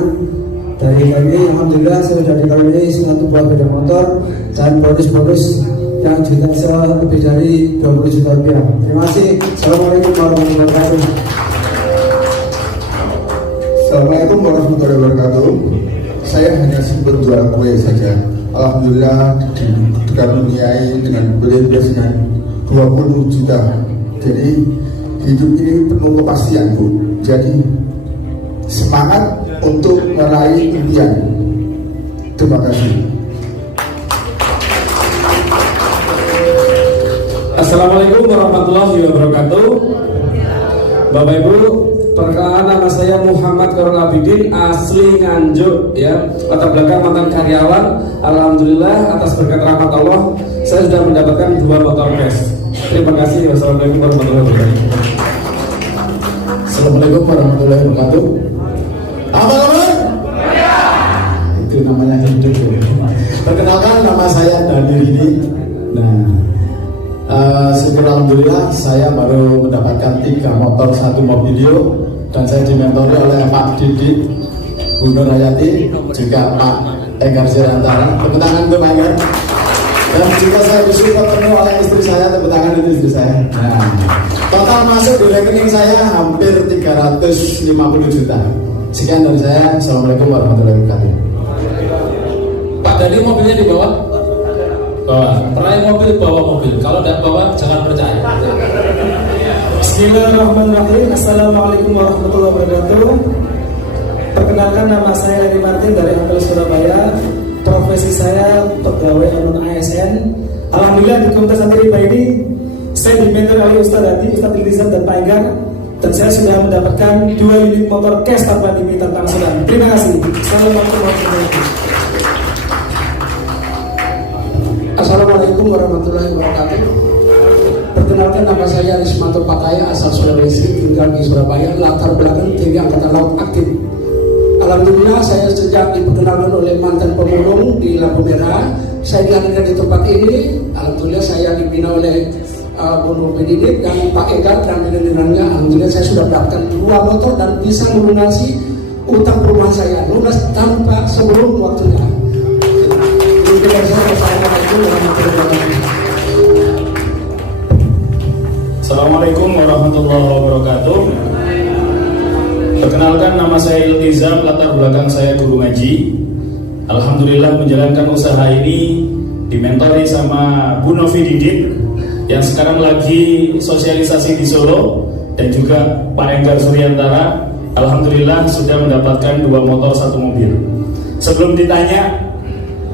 dari kami. Alhamdulillah saya sudah dikaruniai 1 buah sepeda motor dan bonus-bonus yang lebih dari 20 juta rupiah. Terima kasih. Assalamualaikum warahmatullahi wabarakatuh. Assalamualaikum warahmatullahi wabarakatuh. Saya hanya simpel jual kue saja. Alhamdulillah dikaruniai dengan beli dengan 20 juta. Jadi hidup ini penuh kepastian, Bu. Jadi semangat untuk meraih impian. Terima kasih. Assalamualaikum warahmatullahi wabarakatuh. Bapak Ibu, perkenalkan, nama saya Muhammad Korol Abidin, asli Nganjuk ya. Latar belakang mantan karyawan. Alhamdulillah atas berkat rahmat Allah saya sudah mendapatkan 2 motor cash. Terima kasih. Wassalamualaikum warahmatullahi wabarakatuh. Assalamualaikum warahmatullahi wabarakatuh. Apa kabar? Itu namanya hidup. Perkenalkan, nama saya Dani Rini. Syukur alhamdulillah saya baru mendapatkan 3 motor 1 mobilio dan saya dimentori oleh Pak Didi, Bu Nur Hayati, juga Pak Enggar Sirantara. Tepuk tangan untuk Pak Enggar. Dan juga saya disuruh ketemu oleh istri saya, tepuk tangan itu istri saya. Nah, total masuk di rekening saya hampir 350 juta. Sekian dari saya. Assalamualaikum warahmatullahi wabarakatuh. Pak Dadi, mobilnya di bawah. Peraih mobil bawa mobil. Kalau tidak bawa jangan percaya. Bismillahirrahmanirrahim. Assalamualaikum warahmatullahi wabarakatuh. Perkenalkan, nama saya Eri Martin dari Ampel Surabaya. Profesi saya pegawai non ASN. Alhamdulillah di Komunitas Anti Riba ini saya dimentor oleh Ustadz Hadi, Ustadz Ilizam dan Pak Enggar, dan saya sudah mendapatkan 2 unit motor cash tanpa diminta tangsuran. Terima kasih. Assalamualaikum warahmatullahi wabarakatuh. Assalamualaikum warahmatullahi wabarakatuh. Perkenalkan, nama saya Ismanto Pataya, asal Sulawesi, tinggal di Surabaya, latar belakang TNI Angkatan Laut aktif. Alhamdulillah saya sejak diperkenalkan oleh mantan pemulung di Lampu Merah, saya dilahirkan di tempat ini. Alhamdulillah saya dibina oleh Bu Nur Benedict dan Pak Enggar dan nenek-neneknya. Alhamdulillah saya sudah mendapatkan 2 motor dan bisa melunasi utang perumahan saya, lunas tanpa sebelum waktunya. Assalamualaikum warahmatullahi wabarakatuh. Perkenalkan, nama saya Iltizam, latar belakang saya guru ngaji. Alhamdulillah menjalankan usaha ini dimentori sama Bu Novi Didit yang sekarang lagi sosialisasi di Solo, dan juga Pak Enggar Suryantara. Alhamdulillah sudah mendapatkan 2 motor 1 mobil. Sebelum ditanya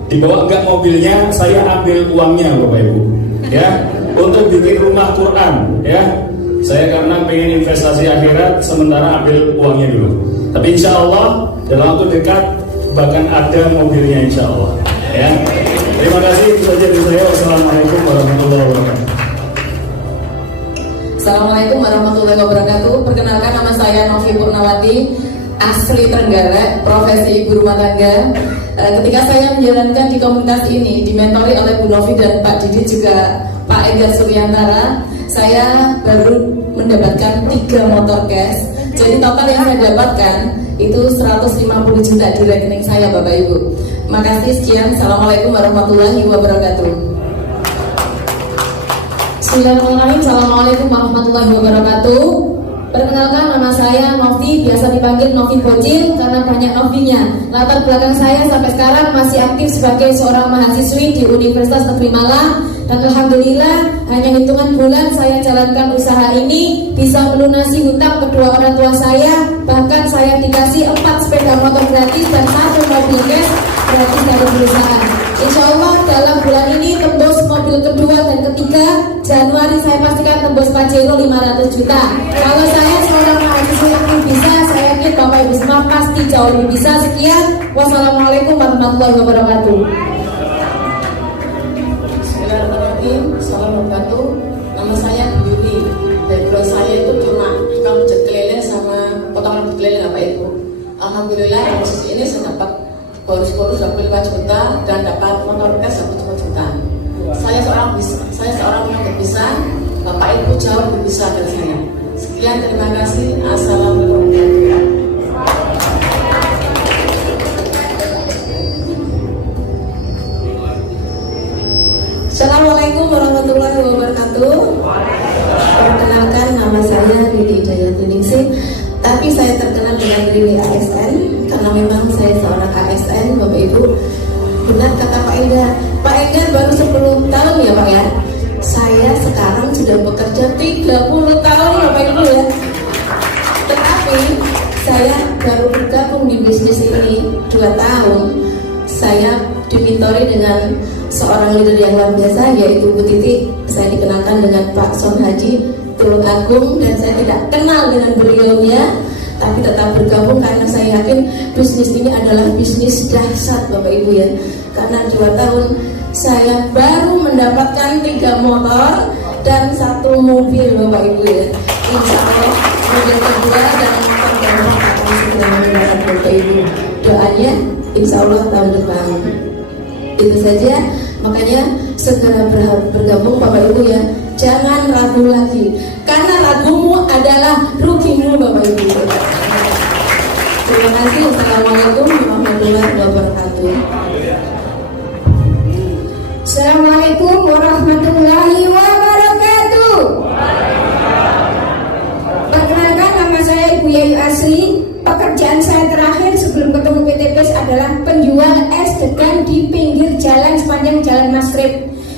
dibawa enggak mobilnya, saya ambil uangnya Bapak Ibu, ya, untuk bikin rumah Quran, ya. Saya karena pengen investasi akhirat, sementara ambil uangnya dulu. Tapi insya Allah dalam waktu dekat bahkan ada mobilnya insya Allah. Ya. Terima kasih, itu saja dari saya. Wassalamualaikum warahmatullahi wabarakatuh. Assalamualaikum warahmatullahi wabarakatuh. Perkenalkan, nama saya Novi Purnawati, asli Trenggalek, profesi ibu rumah tangga. Ketika saya menjalankan di komunitas ini, dimentori oleh Bu Novi dan Pak Didi juga Pak Enggar Suryantara, saya baru mendapatkan 3 motor cash. Jadi total yang saya dapatkan itu 150 juta di rekening saya, Bapak Ibu. Makasih, sekian. Assalamualaikum warahmatullahi wabarakatuh. Bismillahirrahmanirrahim. Assalamualaikum warahmatullahi wabarakatuh. Perkenalkan, nama saya Novi, biasa dipanggil Novi Bocil karena banyak Novinya. Latar belakang saya sampai sekarang masih aktif sebagai seorang mahasiswi di Universitas Negeri Malang. Dan alhamdulillah hanya hitungan bulan saya jalankan usaha ini bisa melunasi hutang kedua orang tua saya. Bahkan saya dikasih 4 sepeda motor gratis dan 1 mobil cash gratis dari perusahaan. Insya Allah dalam bulan ini tembus mobil kedua dan ketiga. Januari saya pastikan tembus Pajero 500 juta. Kalau saya seorang mahasiswa yang bisa, saya yakin Bapak Ibu semua pasti jauh lebih bisa. Sekian. Wassalamualaikum warahmatullahi wabarakatuh. Assalamualaikum. Nama saya Bu Yuli. Background saya itu cuma tukang pijat kelele sama potong rambut kelele, Bapak Ibu. Alhamdulillah di posisi ini saya dapat bonus 25 juta dan dapat motor cash 25 juta. Saya seorang penyakit bisa. Bapak Ibu jauh lebih bisa dari saya. Sekian, terima kasih. Assalamualaikum warahmatullahi wabarakatuh. Assalamualaikum warahmatullahi wabarakatuh. Perkenalkan, nama saya Didi Dayatuningsih, tapi saya terkenal dengan Didi ASN karena memang saya seorang ASN, Bapak Ibu. Benar kata Pak Enggar. Pak Enggar baru 10 tahun ya Pak ya. Saya sekarang sudah bekerja 30 tahun Bapak Ibu ya. Tetapi saya baru bergabung di bisnis ini 2 tahun. Saya dimentori dengan seorang leader yang luar biasa, yaitu Bu Titi. Saya dikenalkan dengan Pak Son Haji Tulung Agung, dan saya tidak kenal dengan beliaunya, tapi tetap bergabung karena saya yakin bisnis ini adalah bisnis dahsyat Bapak Ibu ya. Karena 2 tahun saya baru mendapatkan 3 motor dan 1 mobil Bapak Ibu ya. Insya Allah mobil kedua dan motor keempat akan segera mendapat Bapak Ibu. Doanya insya Allah tahun depan. Itu saja, makanya segera bergabung Bapak Ibu ya. Jangan ragu lagi, karena ragumu adalah rugimu Bapak Ibu. Terima kasih. Assalamualaikum warahmatullahi wabarakatuh. Assalamualaikum warahmatullahi wabarakatuh. Perkenalkan, nama saya Ibu Yayu Asri. Pekerjaan saya terakhir sebelum ketemu PTPS adalah penjual es degan di pinggir jalan sepanjang Jalan Masrib.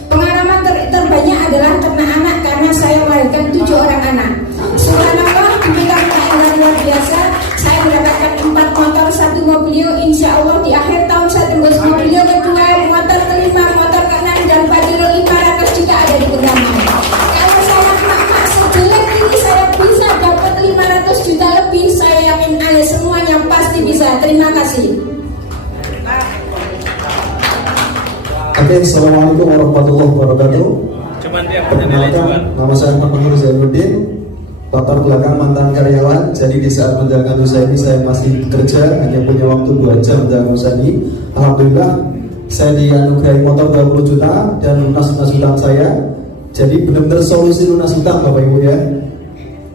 Pengalaman terbanyak adalah ternak anak karena saya melahirkan 7 orang anak. Subhanallah, diberikan keadaan luar biasa. Saya mendapatkan 4 motor, 1 mobilio. Insya Allah di akhir tahun saya tembus mobilio kedua, motor kelima, motor keenam, dan Pajero 500 juta ada di genggaman. Kalau saya mak-mak sejelek ini saya bisa dapat 500 juta lebih. Saya yakin Anda semuanya pasti bisa. Terima kasih. Oke, assalamualaikum warahmatullahi wabarakatuh. Perkenalkan, nama saya Muhammad Zainuddin. Latar belakang mantan karyawan. Jadi di saat menjalankan usaha ini saya masih bekerja, hanya punya waktu 2 jam menjalankan usaha ini. Alhamdulillah saya dianugerahi motor 20 juta dan lunas hutang saya. Jadi benar-benar solusi lunas hutang Bapak Ibu ya.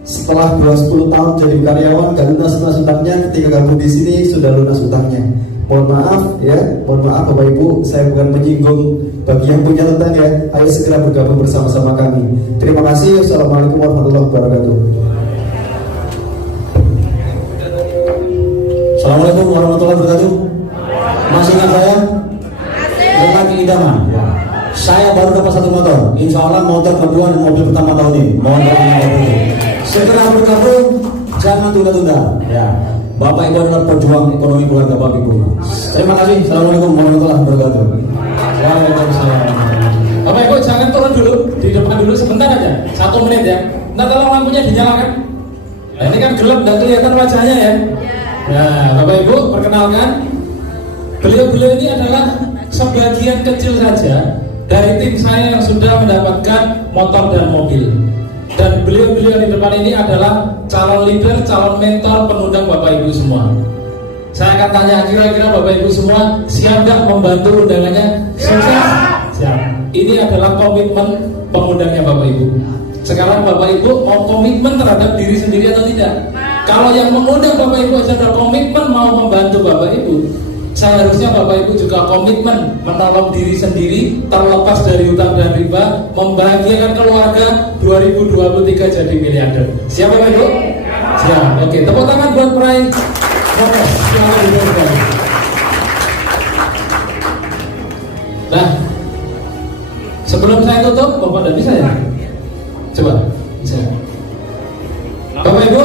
Setelah 10 tahun jadi karyawan gak lunas hutangnya, ketika gabung di sini sudah lunas hutangnya. Mohon maaf ya, mohon maaf Bapak Ibu, saya bukan menyinggung bagi yang punya hutang ya. Ayo segera bergabung bersama-sama kami. Terima kasih. Assalamualaikum warahmatullahi wabarakatuh. warahmatullahi wabarakatuh. Masih ingat saya? Lelaki idaman. Ya. Saya baru dapat 1 motor. Insya Allah motor kedua dan mobil pertama tahun ini. Mohon doanya itu. Segera bergabung, jangan tunda-tunda. Ya. Bapak Ibu adalah pejuang ekonomi keluarga Bapak Ibu. Terima kasih. Assalamualaikum warahmatullahi wabarakatuh. Waalaikumsalam. Bapak Ibu jangan turun dulu, di depan dulu sebentar aja, 1 menit ya. Ntar tolong lampunya dinyalakan. Nah, ini kan gelap, nggak kelihatan wajahnya ya. Nah, Bapak Ibu perkenalkan, beliau-beliau ini adalah sebagian kecil saja dari tim saya yang sudah mendapatkan motor dan mobil. Dan beliau-beliau di depan ini adalah calon leader, calon mentor, pengundang Bapak Ibu semua. Saya akan tanya, kira-kira Bapak Ibu semua siap nggak membantu undangannya? Sukses? Siap. Ini adalah komitmen pengundangnya Bapak Ibu. Sekarang Bapak Ibu mau komitmen terhadap diri sendiri atau tidak? Kalau yang mengundang Bapak Ibu sudah komitmen mau membantu Bapak Ibu, seharusnya Bapak Ibu juga komitmen menolong diri sendiri terlepas dari utang dan riba, membahagiakan keluarga 2023 jadi miliarder. Siap Bapak Ibu? Siap. Oke, tepuk tangan buat peraih Motor. Silakan diberikan. Nah, sebelum saya tutup, Bapak tidak bisa ya? Coba, bisa. Bapak Ibu,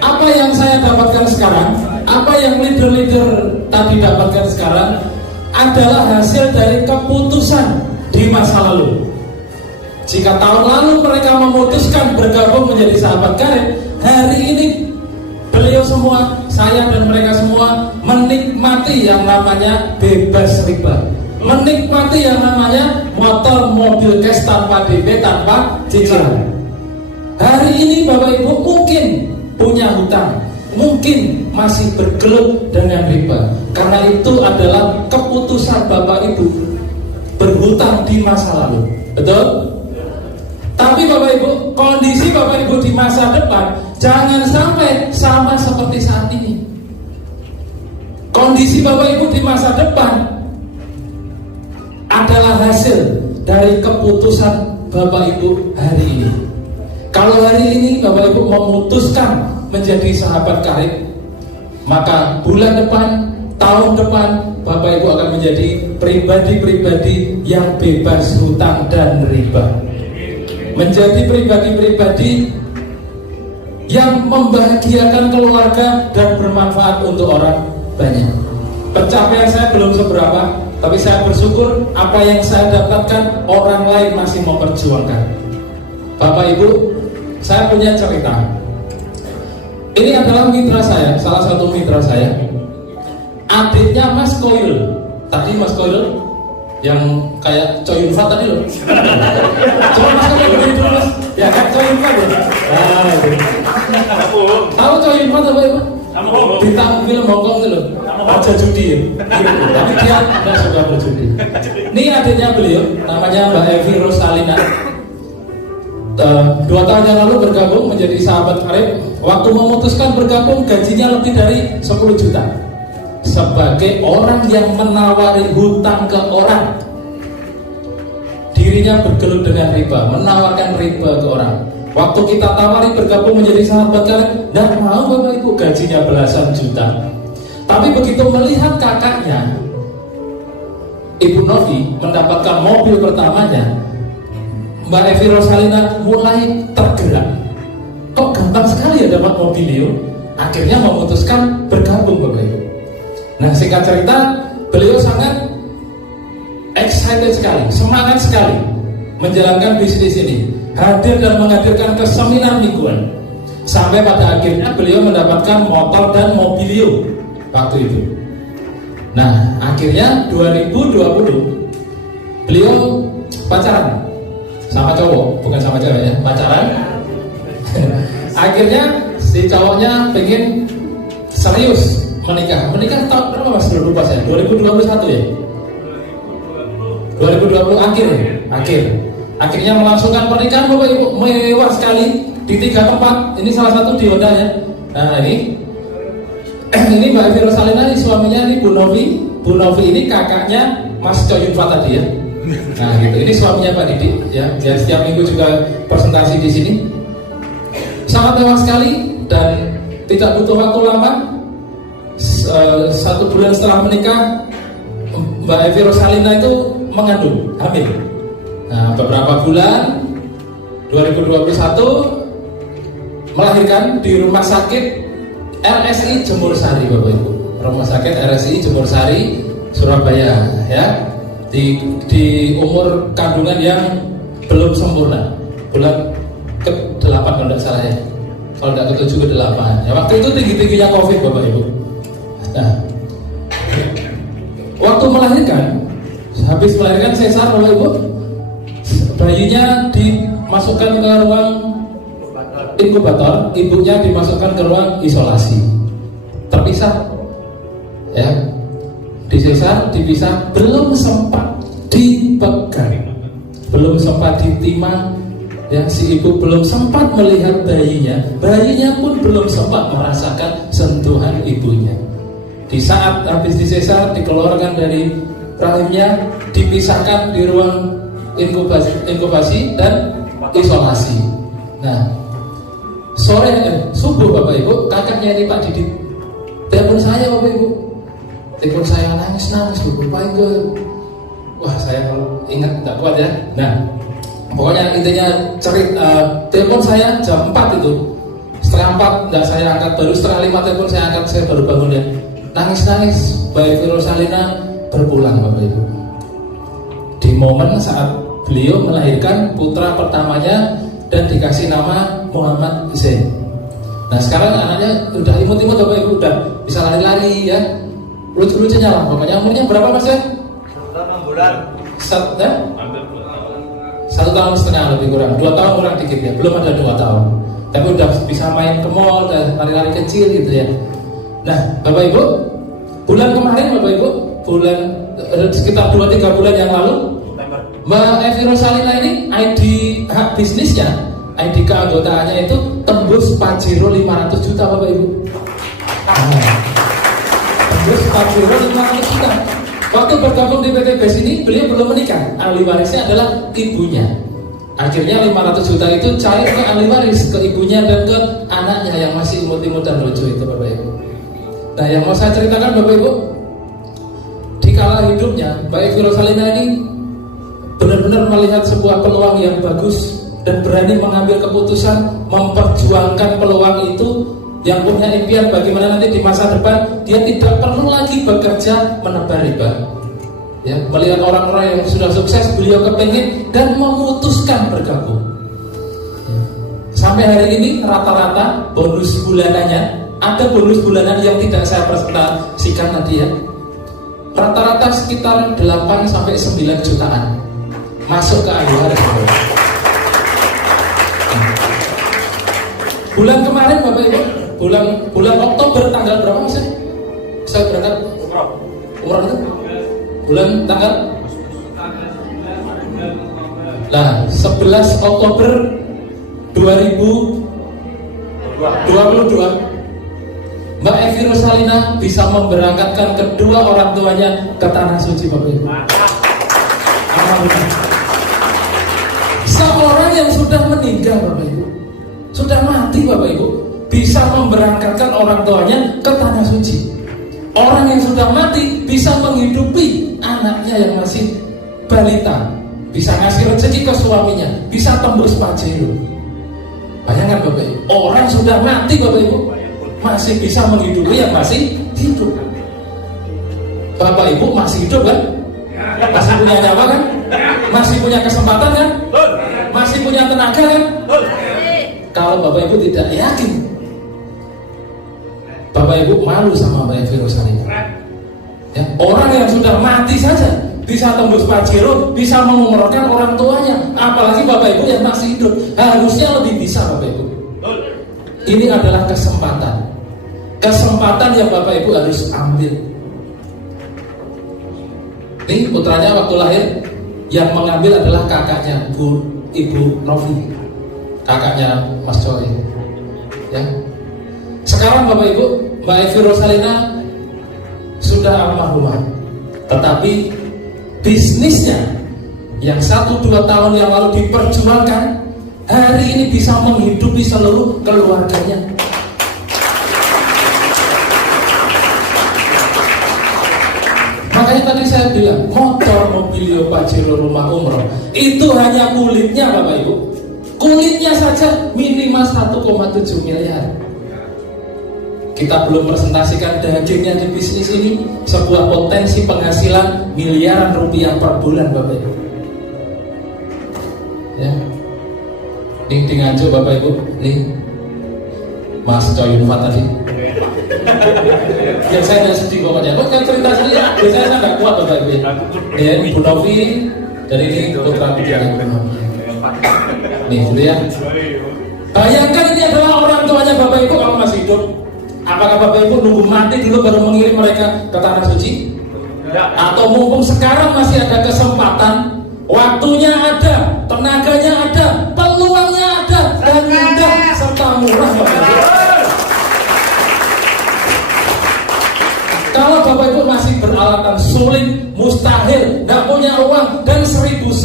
apa yang saya dapatkan sekarang, apa yang leader-leader tadi dapatkan sekarang adalah hasil dari keputusan di masa lalu. Jika tahun lalu mereka memutuskan bergabung menjadi sahabat karib, hari ini beliau semua, saya dan mereka semua menikmati yang namanya bebas riba, menikmati yang namanya motor, mobil cash tanpa DP, tanpa cicilan. Hari ini Bapak Ibu mungkin punya hutang, mungkin masih bergelut dengan riba, karena itu adalah keputusan Bapak Ibu berhutang di masa lalu. Betul? Tapi Bapak Ibu, kondisi Bapak Ibu di masa depan jangan sampai sama seperti saat ini. Kondisi Bapak Ibu di masa depan adalah hasil dari keputusan Bapak Ibu hari ini. Kalau hari ini Bapak Ibu memutuskan menjadi sahabat karib, maka bulan depan, tahun depan Bapak Ibu akan menjadi pribadi-pribadi yang bebas hutang dan riba, menjadi pribadi-pribadi yang membahagiakan keluarga dan bermanfaat untuk orang banyak. Pencapaian saya belum seberapa, tapi saya bersyukur apa yang saya dapatkan orang lain masih memperjuangkan. Bapak Ibu, saya punya cerita. Ini adalah mitra saya, salah satu mitra saya, adiknya Mas Koil. Tadi Mas Koil yang kayak Choi Yun Fat tadi loh. Coba Mas Koil berdiri dulu Mas. Ya kan Choi Yun Fat ya. Tahu Choi Yun Fat apa Ibu? Bintang film Hongkong itu loh. Baca judi ya. Tapi dia tidak suka berjudi. Ini adiknya beliau, namanya Mbak Evi Rosalina. 2 tahun yang lalu bergabung menjadi sahabat karib. Waktu memutuskan bergabung gajinya lebih dari 10 juta. Sebagai orang yang menawari hutang ke orang, dirinya bergelut dengan riba, menawarkan riba ke orang. Waktu kita tawari bergabung menjadi sahabat karib, tidak mau Bapak Ibu, gajinya belasan juta. Tapi begitu melihat kakaknya Ibu Novi mendapatkan mobil pertamanya, Mbak Evi Rosalina mulai tergerak. Kok gampang sekali ya dapat mobil itu? Akhirnya memutuskan bergabung Bapak Ibu. Nah, singkat cerita, beliau sangat excited sekali, semangat sekali menjalankan bisnis ini, hadir dan menghadirkan ke seminar mingguan, sampai pada akhirnya beliau mendapatkan motor dan mobilio waktu itu. Nah, akhirnya 2020 beliau pacaran sama cowok, bukan sama cewek ya, pacaran. Akhirnya si cowoknya pengen serius menikah tahun berapa Mas? Lupa saya. 2021 ya? 2020 akhir. Akhirnya melangsungkan pernikahan Bapak Ibu, mewah sekali di 3 tempat. Ini salah satu di Honda ya. Nah ini Mbak Evi Rosalina, ini suaminya, ini Bu Novi. Bu Novi ini kakaknya Mas Choi Yun Fat tadi ya. Nah gitu, ini suaminya Pak Didi ya. Dia setiap minggu juga presentasi di sini. Sangat mewah sekali dan tidak butuh waktu lama. 1 bulan setelah menikah, Mbak Evi Rosalina itu mengandung, hamil. Nah, beberapa bulan 2021 melahirkan di rumah sakit RSI Jemur Sari, Bapak Ibu. Rumah sakit RSI Jemur Sari, Surabaya, ya. Di umur kandungan yang belum sempurna, bulan ke-8 kalau tidak salah ya. Kalau tidak ke-7 ke-8. Ya, waktu itu tinggi-tingginya Covid, Bapak Ibu. Nah, waktu melahirkan, habis melahirkan sesar, Bapak Ibu, bayinya dimasukkan ke ruang inkubator, ibunya dimasukkan ke ruang isolasi, terpisah, ya, disesar, dipisah, belum sempat dipegang, belum sempat ditimang, ya, si ibu belum sempat melihat bayinya pun belum sempat merasakan sentuhan ibunya. Di saat habis disesar, dikeluarkan dari rahimnya, dipisahkan di ruang inkubasi dan isolasi. Nah, subuh Bapak Ibu, kakaknya ini Pak Didit telepon saya, Bapak Ibu. Telepon saya nangis Bapak Ibu. Wah, saya kalau ingat tidak kuat ya. Nah, pokoknya intinya telepon saya jam 4 itu. Setengah 4 enggak saya angkat, baru setengah 5 telepon saya angkat, saya baru bangun ya. Nangis Mbak Evi Rosalina berpulang, Bapak Ibu. Di momen saat beliau melahirkan putra pertamanya dan dikasih nama Muhammad Zain. Nah, sekarang anaknya udah imut-imut, Bapak Ibu, udah bisa lari-lari ya. Lucu-lucunya lah, pokoknya umurnya berapa Mas ya? 6 bulan. 1 tahun setengah lebih kurang, 2 tahun kurang dikit ya, belum ada 2 tahun. Tapi udah bisa main ke mall, udah lari-lari kecil gitu ya. Nah, Bapak Ibu, bulan kemarin Bapak Ibu, sekitar 2-3 bulan yang lalu, Mbak Evi Rosalina ini ID hak bisnisnya, ID keanggotaannya itu tembus Pajero 500 juta, Bapak Ibu. Tembus Pajero 500 juta. Waktu bergabung di PT BES ini, beliau belum menikah. Ahli warisnya adalah ibunya. Akhirnya 500 juta itu cair ke ahli waris, ke ibunya dan ke anaknya yang masih imut-imut dan lucu itu, Bapak Ibu. Nah, yang mau saya ceritakan, Bapak Ibu, di kala hidupnya Mbak Evi Rosalina ini benar-benar melihat sebuah peluang yang bagus dan berani mengambil keputusan memperjuangkan peluang itu, yang punya impian bagaimana nanti di masa depan dia tidak perlu lagi bekerja menebar riba. Ya, melihat orang-orang yang sudah sukses, beliau kepingin dan memutuskan bergabung. Ya. Sampai hari ini rata-rata bonus bulanannya, ada bonus bulanan yang tidak saya presentasikan nanti ya. Rata-rata sekitar 8-9 jutaan masuk ke ahli waris. Bulan kemarin Bapak Ibu, bulan Oktober tanggal berapa Mas? Saya berangkat umrah itu? Bulan tanggal 11 Oktober 2022 Mbak Evi Rosalina bisa memberangkatkan kedua orang tuanya ke Tanah Suci, Bapak Ibu. Seorang yang sudah meninggal, Bapak Ibu, sudah mati, Bapak Ibu, bisa memberangkatkan orang tuanya ke Tanah Suci. Orang yang sudah mati bisa menghidupi anaknya yang masih balita, bisa ngasih rezeki ke suaminya, bisa tembus Pajero. Bayangkan Bapak Ibu, orang sudah mati, Bapak Ibu, masih bisa menghidupi yang masih hidup. Bapak Ibu masih hidup kan? Masih punya nyawa kan? Masih punya kesempatan kan? Masih punya tenaga kan? Kalau Bapak Ibu tidak yakin, Bapak Ibu malu sama Mbak Evi Rosalina. Ya, orang yang sudah mati saja bisa tembus Pajero, bisa mengumrohkan orang tuanya, apalagi Bapak Ibu yang masih hidup. Harusnya lebih bisa, Bapak Ibu. Ini adalah kesempatan yang Bapak Ibu harus ambil. Ini putranya waktu lahir yang mengambil adalah kakaknya Ibu Novi, kakaknya Mas Coy. Ya. Sekarang Bapak Ibu, Mbak Evi Rosalina sudah almarhumah, tetapi bisnisnya yang 1-2 tahun yang lalu diperjuangkan, hari ini bisa menghidupi seluruh keluarganya. Makanya tadi saya bilang motor, mobil, pajero, rumah umroh itu hanya kulitnya Bapak Ibu. Kulitnya saja minimal 1,7 miliar. Kita belum presentasikan dagingnya di bisnis ini, sebuah potensi penghasilan miliaran rupiah per bulan Bapak Ibu. Ya, di Nganjuk Bapak Ibu, nih Mas Coyunfa tadi. Yang saya tidak sedih pokoknya. Kok kan cerita sendiri? Biasanya saya nggak kuat Bapak Ibu. Ya, Ibu Novi dari ini Dokter Abidja. Nih, dulu ya. Bayangkan ini adalah orang tuanya Bapak Ibu kalau masih hidup. Apakah Bapak Ibu nunggu mati dulu baru mengirim mereka ke tanah suci? Atau mumpung sekarang masih ada kesempatan, waktunya ada, tenaganya ada, peluangnya ada, dan mudah serta murah Bapak Ibu. Kalau Bapak Ibu masih beralasan sulit, mustahil, tidak punya uang, dan 1001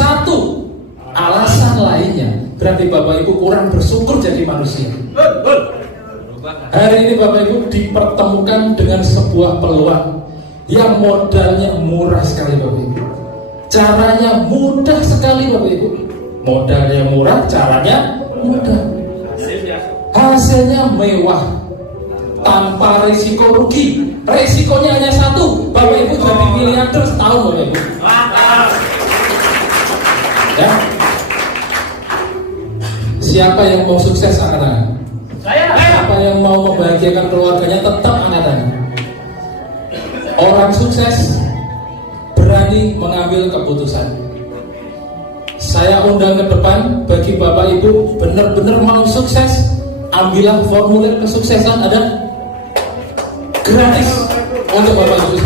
alasan lainnya, berarti Bapak Ibu kurang bersyukur jadi manusia. Hari ini Bapak Ibu dipertemukan dengan sebuah peluang yang modalnya murah sekali Bapak Ibu. Caranya mudah sekali Bapak Ibu. Modalnya murah, caranya mudah. Hasilnya mewah, tanpa risiko rugi. Risikonya hanya satu, Bapak Ibu jadi miliarder setahun Bapak Ibu. Ya. Siapa yang mau sukses angkat-angkat? Siapa yang mau membahagiakan keluarganya tetap angkat-angkat. Orang sukses berani mengambil keputusan. Saya undang ke depan bagi Bapak Ibu benar-benar mau sukses, ambillah formulir kesuksesan, ada gratis untuk Bapak Ibu.